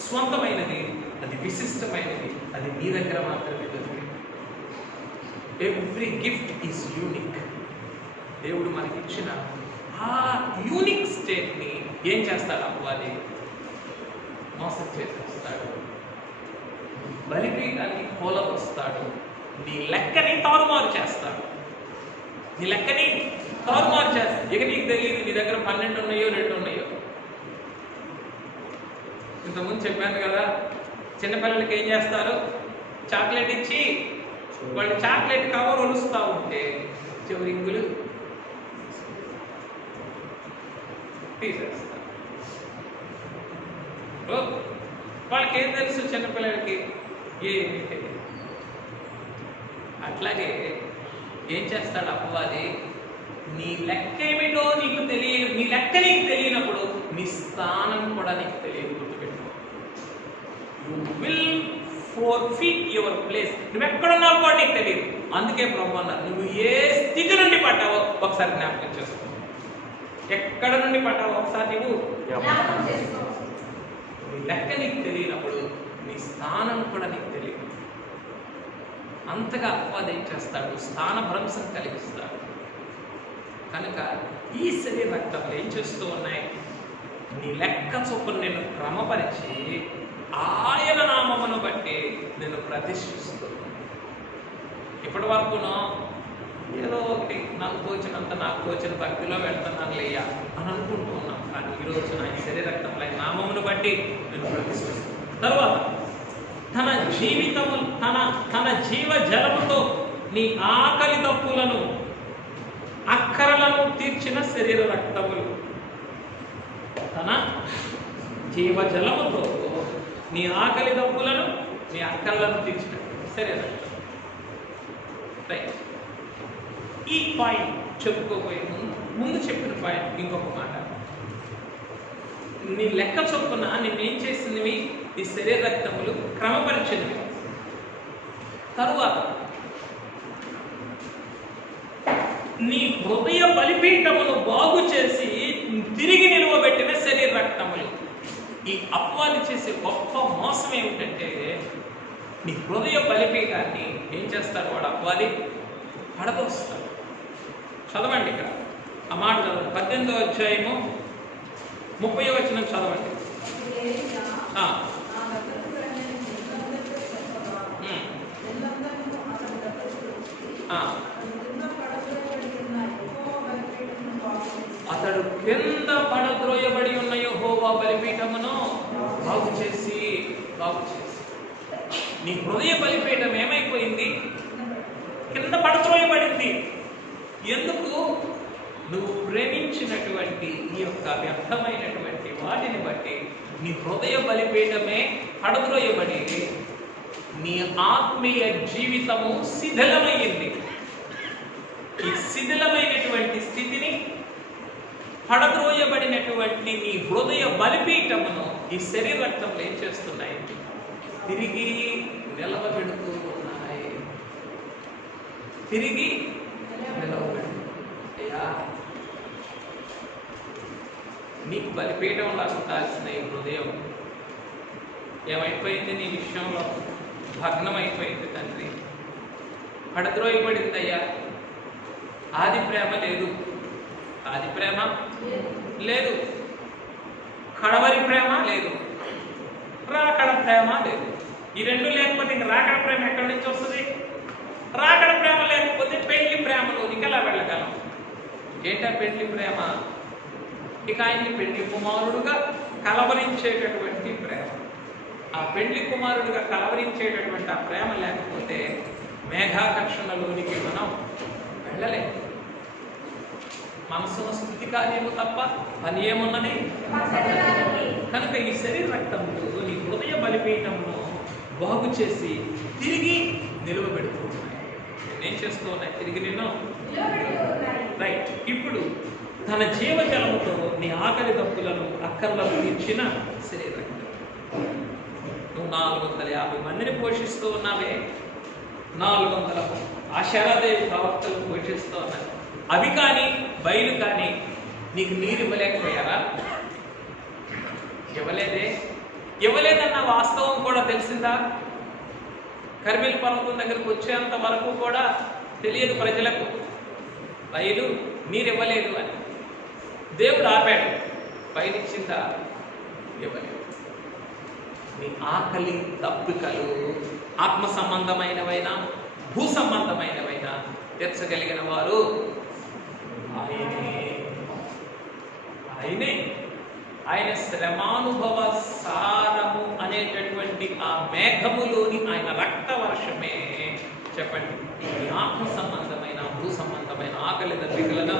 స్వంతమైనది, అది విశిష్టమైనది, అది నీ దగ్గర మాత్రమే దొరికింది. Every gift is unique. దేవుడు మనకిచ్చిన ఆ యూనిక్ స్టేట్ని ఏం చేస్తాడు? అపవాది మోసం చేసేస్తాడు, బలిపీఠాన్ని కూలవస్తాడు, నీ లెక్కని తారుమారు చేస్తాడు. నీ లెక్కని తారుమారు చేస్తాడు. ఇక నీకు తెలియదు నీ దగ్గర 12 ఉన్నాయో 2 ఉన్నాయో. ఇంతకుముందు చెప్పాను కదా, చిన్నపిల్లలకి ఏం చేస్తారు? చాక్లెట్ ఇచ్చి వాళ్ళు చాక్లెట్ కవర్ ఒలుస్తూ ఉంటే చివరింగులు తీసేస్తారు. వాళ్ళకి ఏం తెలుసు? చిన్నపిల్లలకి ఏమీ తెలియదు. అట్లాగే ఏం చేస్తాడు అపవాది? నీ లెక్క ఏమిటో నీకు నీ లెక్క నీకు తెలియనప్పుడు నీ స్థానం కూడా నీకు తెలియదు. గుర్తుపెట్టుకో. You will forfeit your place. నువ్వు ఎక్కడున్నావు కూడా నీకు తెలియదు. అందుకే ప్రభు అన్నారు, నువ్వు ఏ స్థితి నుండి పడ్డావో ఒకసారి జ్ఞాపకం చేసుకో. ఎక్కడ నుండి పడ్డావో ఒకసారి నువ్వు నీ లెక్క నీకు తెలియనప్పుడు నీ స్థానం కూడా నీకు తెలియదు. అంతగా అపవాది ఏం చేస్తాడు? స్థాన భ్రంశం కలిగిస్తాడు. కనుక ఈ శరీర రక్తములు ఏం చేస్తూ ఉన్నాయి? నీ లెక్క చొప్పున నేను క్రమపరిచి ఆయన నామమును బట్టి నేను ప్రతిష్ఠిస్తూ. ఇప్పటి వరకునో ఏదో ఒకటి నాకు తోచిన భక్తిలో వెళ్తున్నాను లేయా అని అనుకుంటూ ఉన్నాం. కానీ ఈరోజు నా ఈ శరీర రక్తముల నామమును బట్టి నేను ప్రతిష్ఠిస్తాను. తర్వాత తన జీవితము తన జీవ జలముతో నీ ఆకలి దప్పులను అక్కరలను తీర్చిన శరీర రక్తములు. తన జీవ జలముతో నీ ఆకలి దప్పులను నీ అక్కరలను తీర్చిన శరీర రక్తం. రైట్. ఈ పాయింట్ చెప్పుకోబోయే ముందు చెప్పిన పాయింట్ ఇంకొక మాట. నీ లెక్క చొప్పున నిన్నేం చేసినవి? ఈ శరీర రక్తములు క్రమపరిచినవి. తరువాత నీ హృదయ బలిపీఠమును బాగు చేసి తిరిగి నిలువబెట్టిన శరీర రక్తములు. ఈ అపవాది చేసే గొప్ప మోసం ఏమిటంటే, నీ హృదయ బలిపీఠాన్ని ఏం చేస్తాడు వాడు? అపవాది పడదోస్తాడు. చదవండి ఇక్కడ ఆ మాట చదవండి. 18వ అధ్యాయము 30వ వచనం చదవండి. అతడు కింద పడద్రోయబడి ఉన్న యెహోవా బలిపీఠమును బాగు చేసి నీ హృదయ బలిపీఠం ఏమైపోయింది? కింద పడత్రోయబడింది. ఎందుకు? నువ్వు ప్రేమించినటువంటి ఈ యొక్క వ్యర్థమైనటువంటి వాటిని బట్టి నీ హృదయ బలిపీఠమే పడద్రోయబడి నీ ఆత్మీయ జీవితము శిథిలమైంది. ఈ శిథిలమైనటువంటి స్థితిని, పడద్రోయబడినటువంటి నీ హృదయ బలిపీఠమును ఈ శరీర రక్తంలో ఏం చేస్తున్నాయి? తిరిగి నిలవబెడుతూ ఉన్నాయి. తిరిగి నిలవబెడుతున్నాయా? నీకు బలిపీఠంలా ఉండాల్సిన ఈ హృదయం ఏమైపోయింది? నీ విషయంలో భగ్నమైపోయింది తండ్రి. పడద్రోయబడిందయ్యా. ఆది ప్రేమ లేదు. ఆది ప్రేమ లేదు. కడవరి ప్రేమ లేదు. రాకడ ప్రేమ లేదు. ఈ రెండు లేకపోతే ఇంక రాకడ ప్రేమ ఎక్కడి నుంచి వస్తుంది? రాకడ ప్రేమ లేకపోతే పెళ్లి ప్రేమలోనికి ఎలా వెళ్ళగలం? ఏంటా పెళ్లి ప్రేమ? ఇక ఆయన్ని పెళ్లి కుమారుడుగా కలవరించేటటువంటి ప్రేమ. ఆ పెళ్లి కుమారుడిగా కలవరించేటటువంటి ఆ ప్రేమ లేకపోతే మేఘాకర్షణలోనికి మనం వెళ్ళలేము. మనసును స్థుతి కార్యము తప్ప పని ఏమున్నది? కనుక ఈ శరీర రక్తములు నీ హృదయ బలిపీఠమును బాగు చేసి తిరిగి నిలువబెడుతూ ఉన్నాయి. ఏం చేస్తూ ఉన్నాయి? తిరిగి నిన్ను రైట్. ఇప్పుడు తన జీవజలముతో నీ ఆకలి దప్పులను అక్కర్లను తీర్చిన శరీర రక్తం. నువ్వు 450 మందిని పోషిస్తూ ఉన్నావే. 400 ఆశారాదేవి ప్రవక్తలను పోషిస్తూ ఉన్నాయి. అవి కానీ బయలు కానీ నీకు నీరు ఇవ్వలేకపోయారా? ఇవ్వలేదే. ఇవ్వలేదన్న వాస్తవం కూడా తెలిసిందా? కర్మేలు పర్వతం దగ్గరకు వచ్చేంత వరకు కూడా తెలియదు ప్రజలకు బయలు నీరు ఇవ్వలేదు అని. దేవుడు ఆపాడు. బయలిచ్చిందా? ఇవ్వలేదు. నీ ఆకలి దప్పికలు ఆత్మ సంబంధమైనవైనా భూ సంబంధమైనవైనా తీర్చగలిగిన వారు ఆయనే. ఆయన శ్రమానుభవ సారము అనేటటువంటి ఆ మేఘములోని ఆయన రక్త వర్షమే చెప్పండి ఈ ఆత్మ సంబంధమైన భూ సంబంధమైన ఆకలి దప్పికలను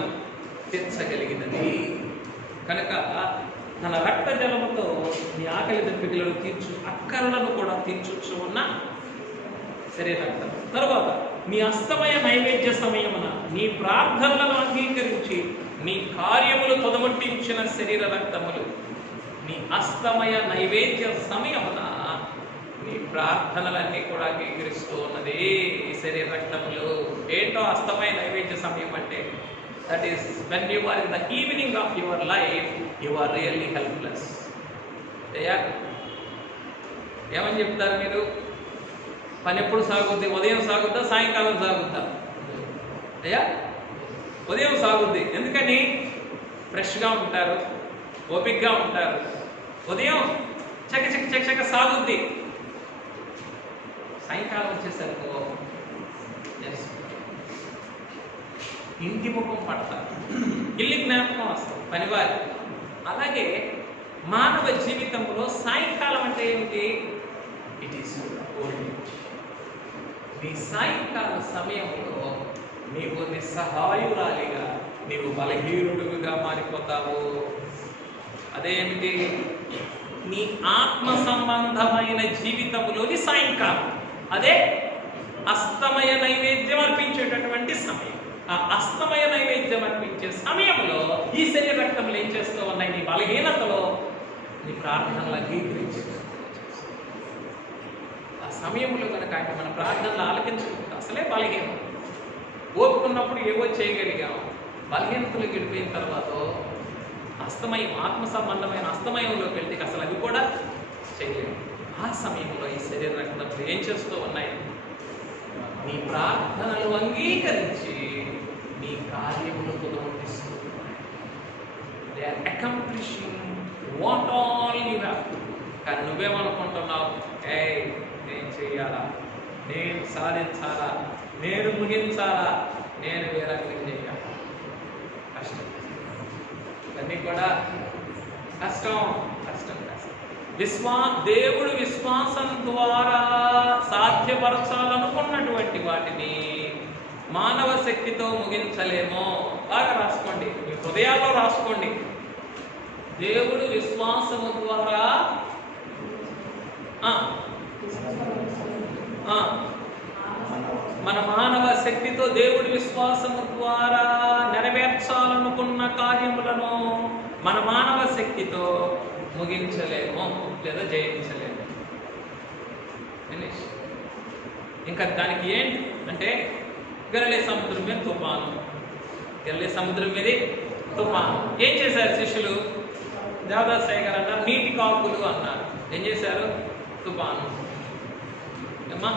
తీర్చగలిగినది. కనుక తన రక్త జలముతో నీ ఆకలి దప్పికలను తీర్చు అక్కర్లను కూడా తీర్చుచ్చు ఉన్న శరీర రక్తం. తర్వాత నీ అస్తమయ నైవేద్య సమయమున నీ ప్రార్థనలను అంగీకరించి నీ కార్యములు తొదముట్టించిన శరీర రక్తములు. నీ అస్తమయ నైవేద్య సమయమున నీ ప్రార్థనలన్నీ కూడా అంగీకరిస్తూ ఉన్నది ఈ శరీర రక్తములు. ఏంటో అస్తమయ నైవేద్య సమయం అంటే? That is when you are in the evening of your life, you are really helpless. ఏమని చెప్తారు మీరు? పని ఎప్పుడు సాగుద్ది? ఉదయం సాగుద్దా సాయంకాలం సాగుద్దా? అయ్యా ఉదయం సాగుద్ది. ఎందుకని? ఫ్రెష్గా ఉంటారు, ఓపిక్గా ఉంటారు. ఉదయం చక్క చక్క చక్క చక్క సాగుద్ది. సాయంకాలం వచ్చేసరికి ఇంటి ముఖం పడతారు, ఇల్లు జ్ఞాపకం వస్తుంది, పనివారి. అలాగే మానవ జీవితంలో సాయంకాలం అంటే ఏమిటి? It is old age. నీ సాయంకాల సమయంలో నీవు నిస్సహాయురాలిగా, నీవు బలహీనుడుగా మారిపోతావు. అదేమిటి? నీ ఆత్మ సంబంధమైన జీవితంలోని సాయంకాలం. అదే అస్తమయ నైవేద్యం అర్పించేటటువంటి సమయం. ఆ అస్తమయ నైవేద్యం అర్పించే సమయంలో ఈ శరీర రక్తములు ఏం చేస్తూ ఉన్నాయి? నీ బలహీనతలో నీ ప్రార్థనలు అంగీకరించే ఆ సమయంలో కనుక ఆయన మన ప్రార్థనలు ఆలకించుకుంటే అసలే బలహీనం. ఓపుకున్నప్పుడు ఏవో చేయగలిగాం. బలహీనతలు గడిపోయిన తర్వాత అస్తమయం, ఆత్మ సంబంధమైన అస్తమయంలోకి వెళ్తే అసలు అది కూడా చేయలేము. ఆ సమయంలో ఈ శరీర రక్తములు ఏం చేస్తూ ఉన్నాయి? నీ ప్రార్థనలు అంగీకరించి నీ కార్యములు తొలగిస్తూ ఉన్నాయి. They are accomplishing what all you have. కానీ నువ్వేమనుకుంటున్నావు? నేను చెయ్యాలా, నేను సాధించాలా, నేను ముగించాలా, నేను వేరొకరికి చేయాలి. కష్టం. ఇవన్నీ కూడా కష్టం కష్టం కష్టం. దేవుడు విశ్వాసం ద్వారా సాధ్యపరచాలనుకున్నటువంటి వాటిని మానవ శక్తితో ముగించలేము. బాగా రాసుకోండి, మీ హృదయాల్లో రాసుకోండి. దేవుడు విశ్వాసము ద్వారా మన మానవ శక్తితో దేవుడి విశ్వాసము ద్వారా నెరవేర్చాలనుకున్న కార్యములను మన మానవ శక్తితో ముగించలేము లేదా జయించలేము. ఫినిష్. ఇంకా దానికి ఏంటి అంటే గలిలే సముద్రం మీద తుఫాను. గలిలే సముద్రం మీద తుఫాను. ఏం చేశారు శిష్యులు? దేవదాసయ్య గారు అన్నారు నీటి కాకులు అన్నారు. ఏం చేశారు? తుఫాను. అమ్మా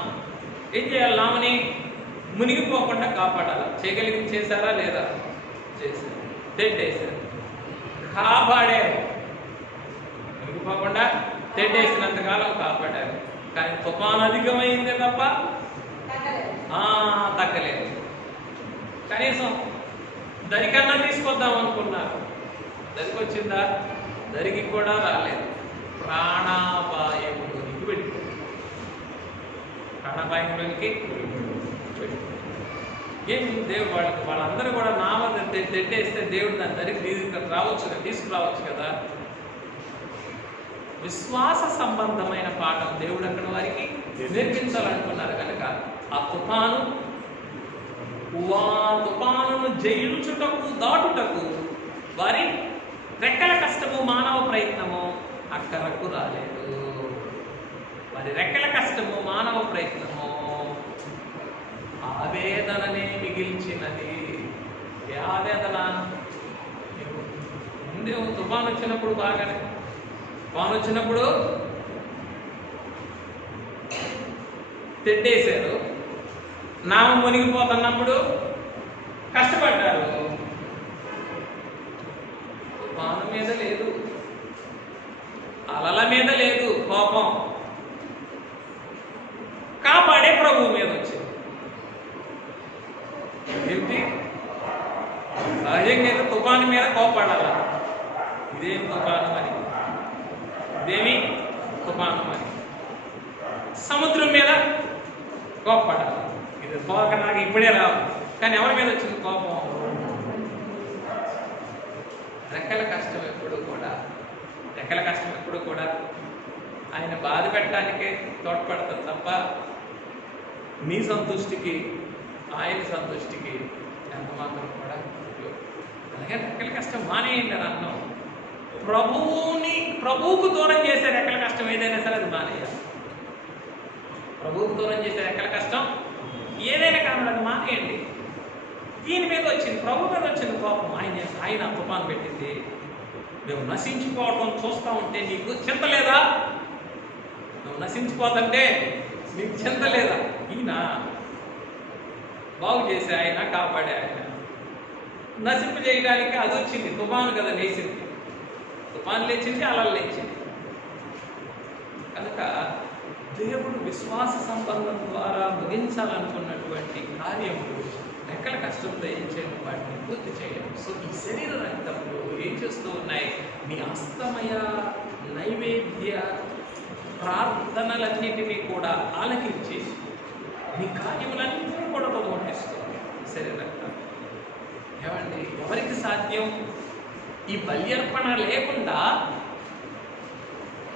ఏం చేయాలి? నామని మునిగిపోకుండా కాపాడాలి. చేశారా లేదా? చేశారు. తెడ్డేశారు, కాపాడారు. మునిగిపోకుండా తెడ్డేసినంతకాలం కాపాడారు. కానీ తుఫాను అధికమైందే తప్ప తగ్గలేదు. కనీసం దరికన్నా తీసుకొద్దాం అనుకున్నారు. దరికి వచ్చిందా? దరికి కూడా రాలేదు. ప్రాణాపాయంలోనికి వెళ్ళిపోయింది. ప్రాణాపాయంలోనికి ఏం దేవుడు వాళ్ళందరూ కూడా నామ తెట్టేస్తే దేవుడు దాని దరికి తీసుకురావచ్చు కదా. విశ్వాస సంబంధమైన పాఠం దేవుడు అక్కడ వారికి నేర్పించాలనుకున్నారు కనుక ఆ తుఫానును జయించుటకు దాటుటకు వారి రెక్కల కష్టము మానవ ప్రయత్నము అక్కరకు రాలేదు. వారి రెక్కల కష్టము మానవ ప్రయత్నము ఆవేదననే మిగిల్చినది. ఏ ఆవేదన? ముందే తుఫాను వచ్చినప్పుడు బాగానే, తుఫాను వచ్చినప్పుడు తెడ్డేశారు. నామం మునిగిపోతున్నప్పుడు కష్టపడ్డారు. తుఫాను మీద లేదు, అలల మీద లేదు కోపం, కాపాడే ప్రభువు మీద వచ్చింది. ఏంటి? సహజంగా అయితే తుఫాను మీద కోపాడాల. ఇదేం తుఫాను మరి, ఇదేమి తుఫాను మరి. సముద్రం మీద కోపడాలి. ఇది తోక నాకు ఇప్పుడే రావు. కానీ ఎవరి మీద వచ్చింది కోపం? రెక్కల కష్టం ఎప్పుడు కూడా ఆయన బాధ పెట్టడానికే తోడ్పడతారు తప్ప మీ సంతుష్టికి ఆయన సంతుష్టికి ఎంత మాత్రం కూడా అలాగే రెక్కల కష్టం మానేయండి అని అన్నాం. ప్రభువుకు దూరం చేసే రెక్కల కష్టం ఏదైనా సరే అది మానేయాలి. ప్రభువుకు దూరం చేసే రెక్కల కష్టం ఏదైనా కానీ అది మానేయండి. దీని మీద వచ్చింది, ప్రభు మీద వచ్చింది కోపం. ఆయన తుఫాను పెట్టింది. మేము నశించిపోవటం చూస్తూ ఉంటే నీకు చింత లేదా? నువ్వు నశించిపోతుంటే నీకు చింత లేదా? ఈయన బాగు చేసే ఆయన, కాపాడే ఆయన, నశింప చేయడానికి అది వచ్చింది. తుఫాను కదా లేచింది. తుఫాను లేచింది, అలలు లేచింది. కనుక దేవుడు విశ్వాస సంబంధం ద్వారా ముగించాలనుకున్నటువంటి కార్యములు రెక్కల కష్టంతో ఏం చేయడం, వాటిని పూర్తి చేయడం. సో ఈ శరీర రక్తములు ఏం చేస్తూ ఉన్నాయి? మీ అస్తమయ నైవేద్య ప్రార్థనలన్నిటినీ కూడా ఆలకించి మీ కార్యములన్నింటినీ కూడా తొలగొట్టేస్తుంది శరీర రక్తం. ఏమండి, ఎవరికి సాధ్యం? ఈ బల్యర్పణ లేకుండా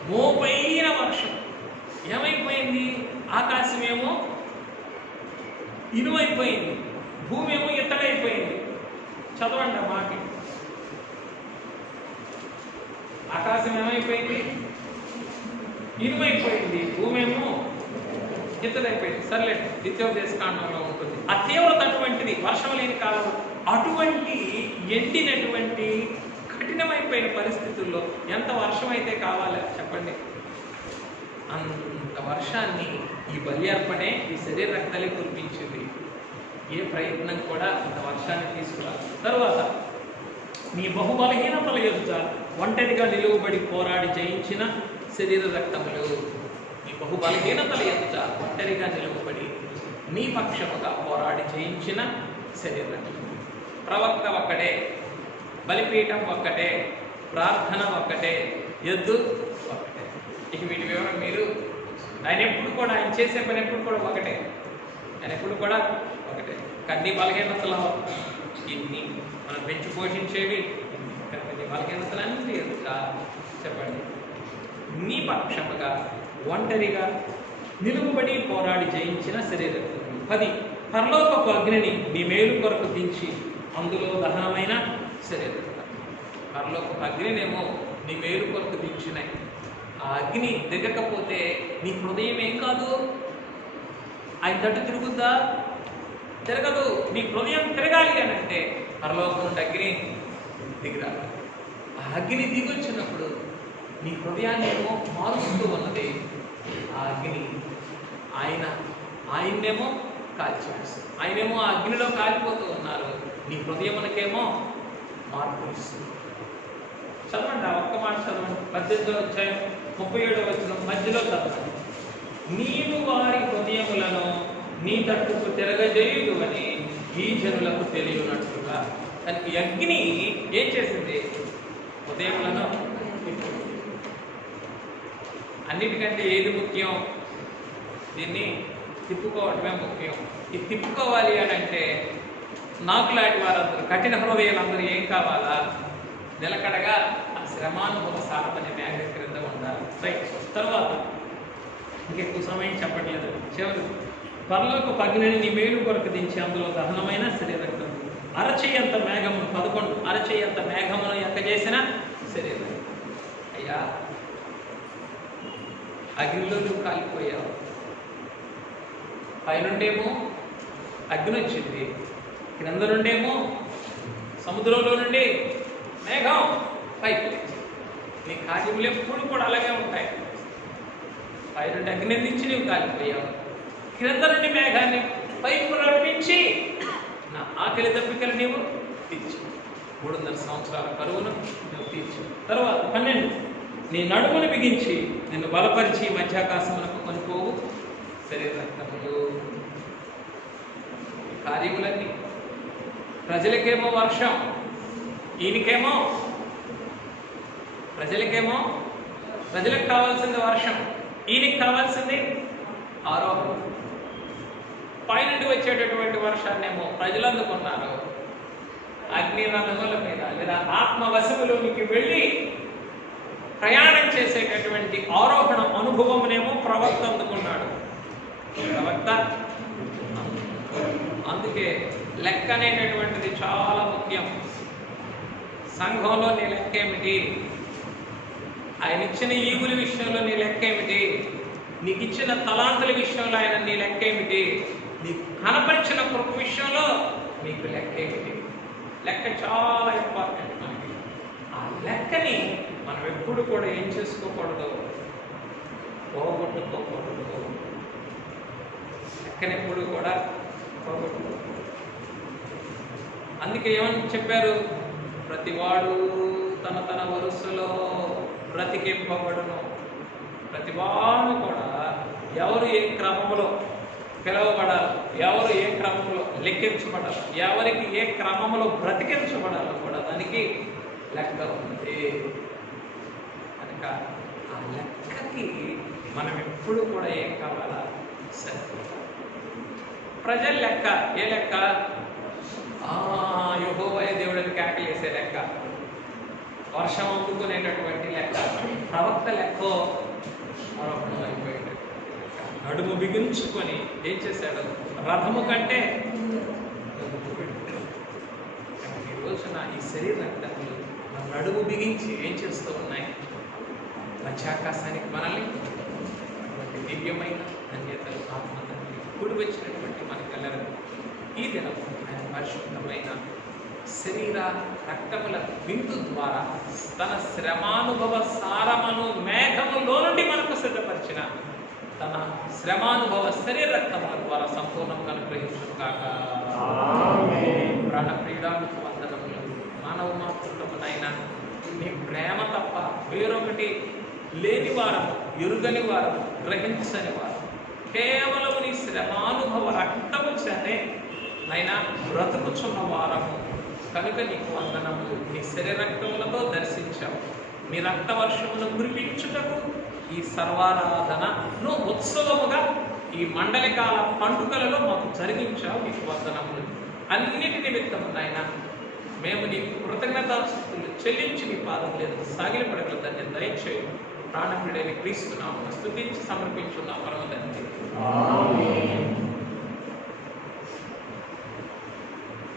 మోపైన వర్షం ఏమైపోయింది? ఆకాశమేమో ఇనుమైపోయింది, భూమి ఏమో ఇత్తడైపోయింది. చదవండి మాకి. ఆకాశం ఏమైపోయింది? ఇనుమైపోయింది, భూమి ఏమో ఇత్తడైపోయింది. సర్లే, ద్వితీయోపదేశ కాండంలో ఉంటుంది. ఆ తీవ్రత అటువంటిది. వర్షం లేని కాలం, అటువంటి ఎండినటువంటి కఠినమైపోయిన పరిస్థితుల్లో ఎంత వర్షం అయితే కావాలి చెప్పండి? అంత వర్షాన్ని ఈ బల్యార్పణే, ఈ శరీర రక్తాలే కురిపించింది. ఏ ప్రయత్నం కూడా అంత వర్షాన్ని తీసుకురాదు. తరువాత మీ బహుబలహీనతల ఎదుట ఒంటరిగా నిలువబడి పోరాడి జయించిన శరీర రక్తములు. మీ బహుబలహీనతల ఎదుట ఒంటరిగా నిలువబడి నీ పక్షముగా పోరాడి జయించిన శరీర రక్తములు. ప్రవక్త ఒక్కటే, బలిపీఠం ఒక్కటే, ప్రార్థన ఒక్కటే, ఎద్దు ఒక్కటే. ఇక వీటి వివరం మీరు ఆయన ఎప్పుడు కూడా, ఆయన చేసే పని ఎప్పుడు కూడా ఒకటే. ఆయన ఎప్పుడు కూడా ఒకటే. అన్ని బలహీనతలు ఇన్ని మనం పెంచి పోషించేవి కనుక బలహీనతలు అన్నీ ఎదుట చెప్పండి నీ పక్షముగా ఒంటరిగా నిలువబడి పోరాడి జయించిన శరీరం 10 పరలోకపు అగ్నిని నీ మేలు కొరకు దించి అందులో దహనమైన శరీరం పరలోకపు అగ్నినేమో నీ మేలు కొరకు దించినాయి ఆ అగ్ని దిగకపోతే నీ హృదయం ఏం కాదు ఆయన తట్టు తిరుగుద్దా తిరగదు నీ హృదయం తిరగాలి అని అంటే పరలోకం నుండి అగ్ని దిగిరాలి ఆ అగ్ని దిగొచ్చినప్పుడు నీ హృదయాన్ని ఏమో మారుస్తూ ఉన్నది ఆ అగ్ని ఆయన్నేమో కాల్చివేస్తుంది ఆయనేమో ఆ అగ్నిలో కాలిపోతూ ఉన్నారు నీ హృదయమునకేమో మార్పు ఇస్తుంది చదవండి ఆ ఒక్క మాట చదవండి 18వ అధ్యాయం 37వ వచనం మధ్యలో చదవండి నీవు వారి హృదయములను నీ తట్టుకు తిరగజేయుడు అని ఈ జనులకు తెలియనట్లుగా దానికి అగ్ని ఏం చేసింది హృదయములను అన్నిటికంటే ఏది ముఖ్యం దీన్ని తిప్పుకోవటమే ముఖ్యం ఇది తిప్పుకోవాలి అని అంటే నాకు లాంటి వారందరూ కఠిన హృదయాలందరూ ఏం కావాలా నిలకడగా ఆ శ్రమానుభవ సారమనే మేఘ క్రింద ఉండాలి రైట్ తర్వాత ఇంకెక్కువ సమయం చెప్పట్లేదు చివరి పరలోకపు అగ్నిని నీ మేలు కొరకు దించి అందులో దహనమైన శరీరం అరచేయంత మేఘమును 11 అరచేయంత మేఘమును ఎక్కజేసిన శరీరం అయ్యా అగ్నిలో నువ్వు కాలిపోయావు పైనుండేమో అగ్ని వచ్చింది క్రింద నుండేమో సముద్రంలో నుండి మేఘం పైకి నీ కార్యములు ఎప్పుడు కూడా అలాగే ఉంటాయి పైనుండి అగ్ని నుంచి నువ్వు కాలిపోయావు క్రింద నుండి మేఘాన్ని పైకి నడిపించి నా ఆకలి దప్పికలు నీవు తీర్చు 300 సంవత్సరాల కరువును నువ్వు తీర్చు తర్వాత 12 నీ నడుమును బిగించి నిన్ను బలపరిచి మధ్యాకాశమునకు కొనిపోవు శరీర రక్తములు కార్యములన్నీ ప్రజలకేమో వర్షం ఈయనకేమో ప్రజలకు కావాల్సింది వర్షం ఈయనకి కావాల్సింది ఆరోహం పైనుండి వచ్చేటటువంటి వర్షాన్నేమో ప్రజలు అందుకున్నారు అగ్ని రంగముల మీద లేదా ఆత్మవశములోనికి వెళ్ళి ప్రయాణం చేసేటటువంటి ఆరోహణ అనుభవమునేమో ప్రవక్త అందుకున్నాడు ప్రవక్త అందుకే లెక్క అనేటటువంటిది చాలా ముఖ్యం సంఘంలో నీ లెక్క ఏమిటి ఆయన ఇచ్చిన ఈవుల విషయంలో నీ లెక్క ఏమిటి నీకు ఇచ్చిన తలాంతుల విషయంలో ఆయన నీ లెక్క ఏమిటి నీకు కనపరిచిన కృప విషయంలో నీకు లెక్క ఏమిటి లెక్క చాలా ఇంపార్టెంట్ మనకి ఆ లెక్కని మనం ఎప్పుడు కూడా ఏం చేసుకోకూడదు పోగొట్టుకోకూడదు లెక్కని ఎప్పుడు కూడా పోగొట్టుకోకూడదు అందుకే ఏమని చెప్పారు ప్రతివాడు తన వరుసలో బ్రతికింపబడును ప్రతివాడు కూడా ఎవరు ఏ క్రమంలో పిలవబడాలి ఎవరు ఏ క్రమంలో లెక్కించబడాలి ఎవరికి ఏ క్రమంలో బ్రతికించబడాలో కూడా దానికి లెక్క ఉంది కనుక ఆ లెక్కకి మనం ఎప్పుడు కూడా ఏం కావాలా సరిపోతాం ప్రజల లెక్క ఏ లెక్క యెహోవాయే దేవుడిని కేకలేసే లెక్క వర్షం అందుకునేటటువంటి లెక్క ప్రవక్త లెక్క ఆరోపణం అయిపోయాడు నడుము బిగించుకొని ఏం చేశాడు రథము కంటే ఈ రోజున ఈ శరీర రక్తములు నడుము బిగించి ఏం చేస్తూ ఉన్నాయి మధ్యాకాశానికి మనల్ని దివ్యమైన ధన్యతలు ఆత్మతండ్రి కూడి వచ్చినటువంటి మనకెల్లరూ ఈ దినం ఆయన పరిశుద్ధమైన శరీర రక్తముల విందు ద్వారా తన శ్రమానుభవ సారమును మేఘములో నుండి మనకు సిద్ధపరిచిన తన శ్రమానుభవ శరీర రక్తముల ద్వారా సంపూర్ణంగా అనుగ్రహించును కాక ప్రాణప్రియుడానికి వందనములు మానవ మాతృత్వమునైనా నీ ప్రేమ తప్ప వేరొకటి లేని వారము ఎరుగని వారము గ్రహించని వారు కేవలం నీ శ్రమానుభవ రక్తము చేతే నైనా బ్రతుకుచున్న వారము కనుక నీకు వందనములు నీ శరీర రక్తములతో దర్శించావు నీ రక్త వర్షమును కురిపించుటకు ఈ సర్వారాధనను ఉత్సవముగా ఈ మండలికాల పండుగలలో మాకు జరిగించావు. నీకు వందనములు. అన్నిటి నిమిత్తం నాయన మేము నీకు కృతజ్ఞతాస్తుతులు చెల్లించి నీ పాదం లేదు సాగిలపడగల దాన్ని దయచేయు. ప్రాణప్రియుడైన క్రీస్తు నామమున స్తుతించి సమర్పించున్నాం పరమ తండ్రి.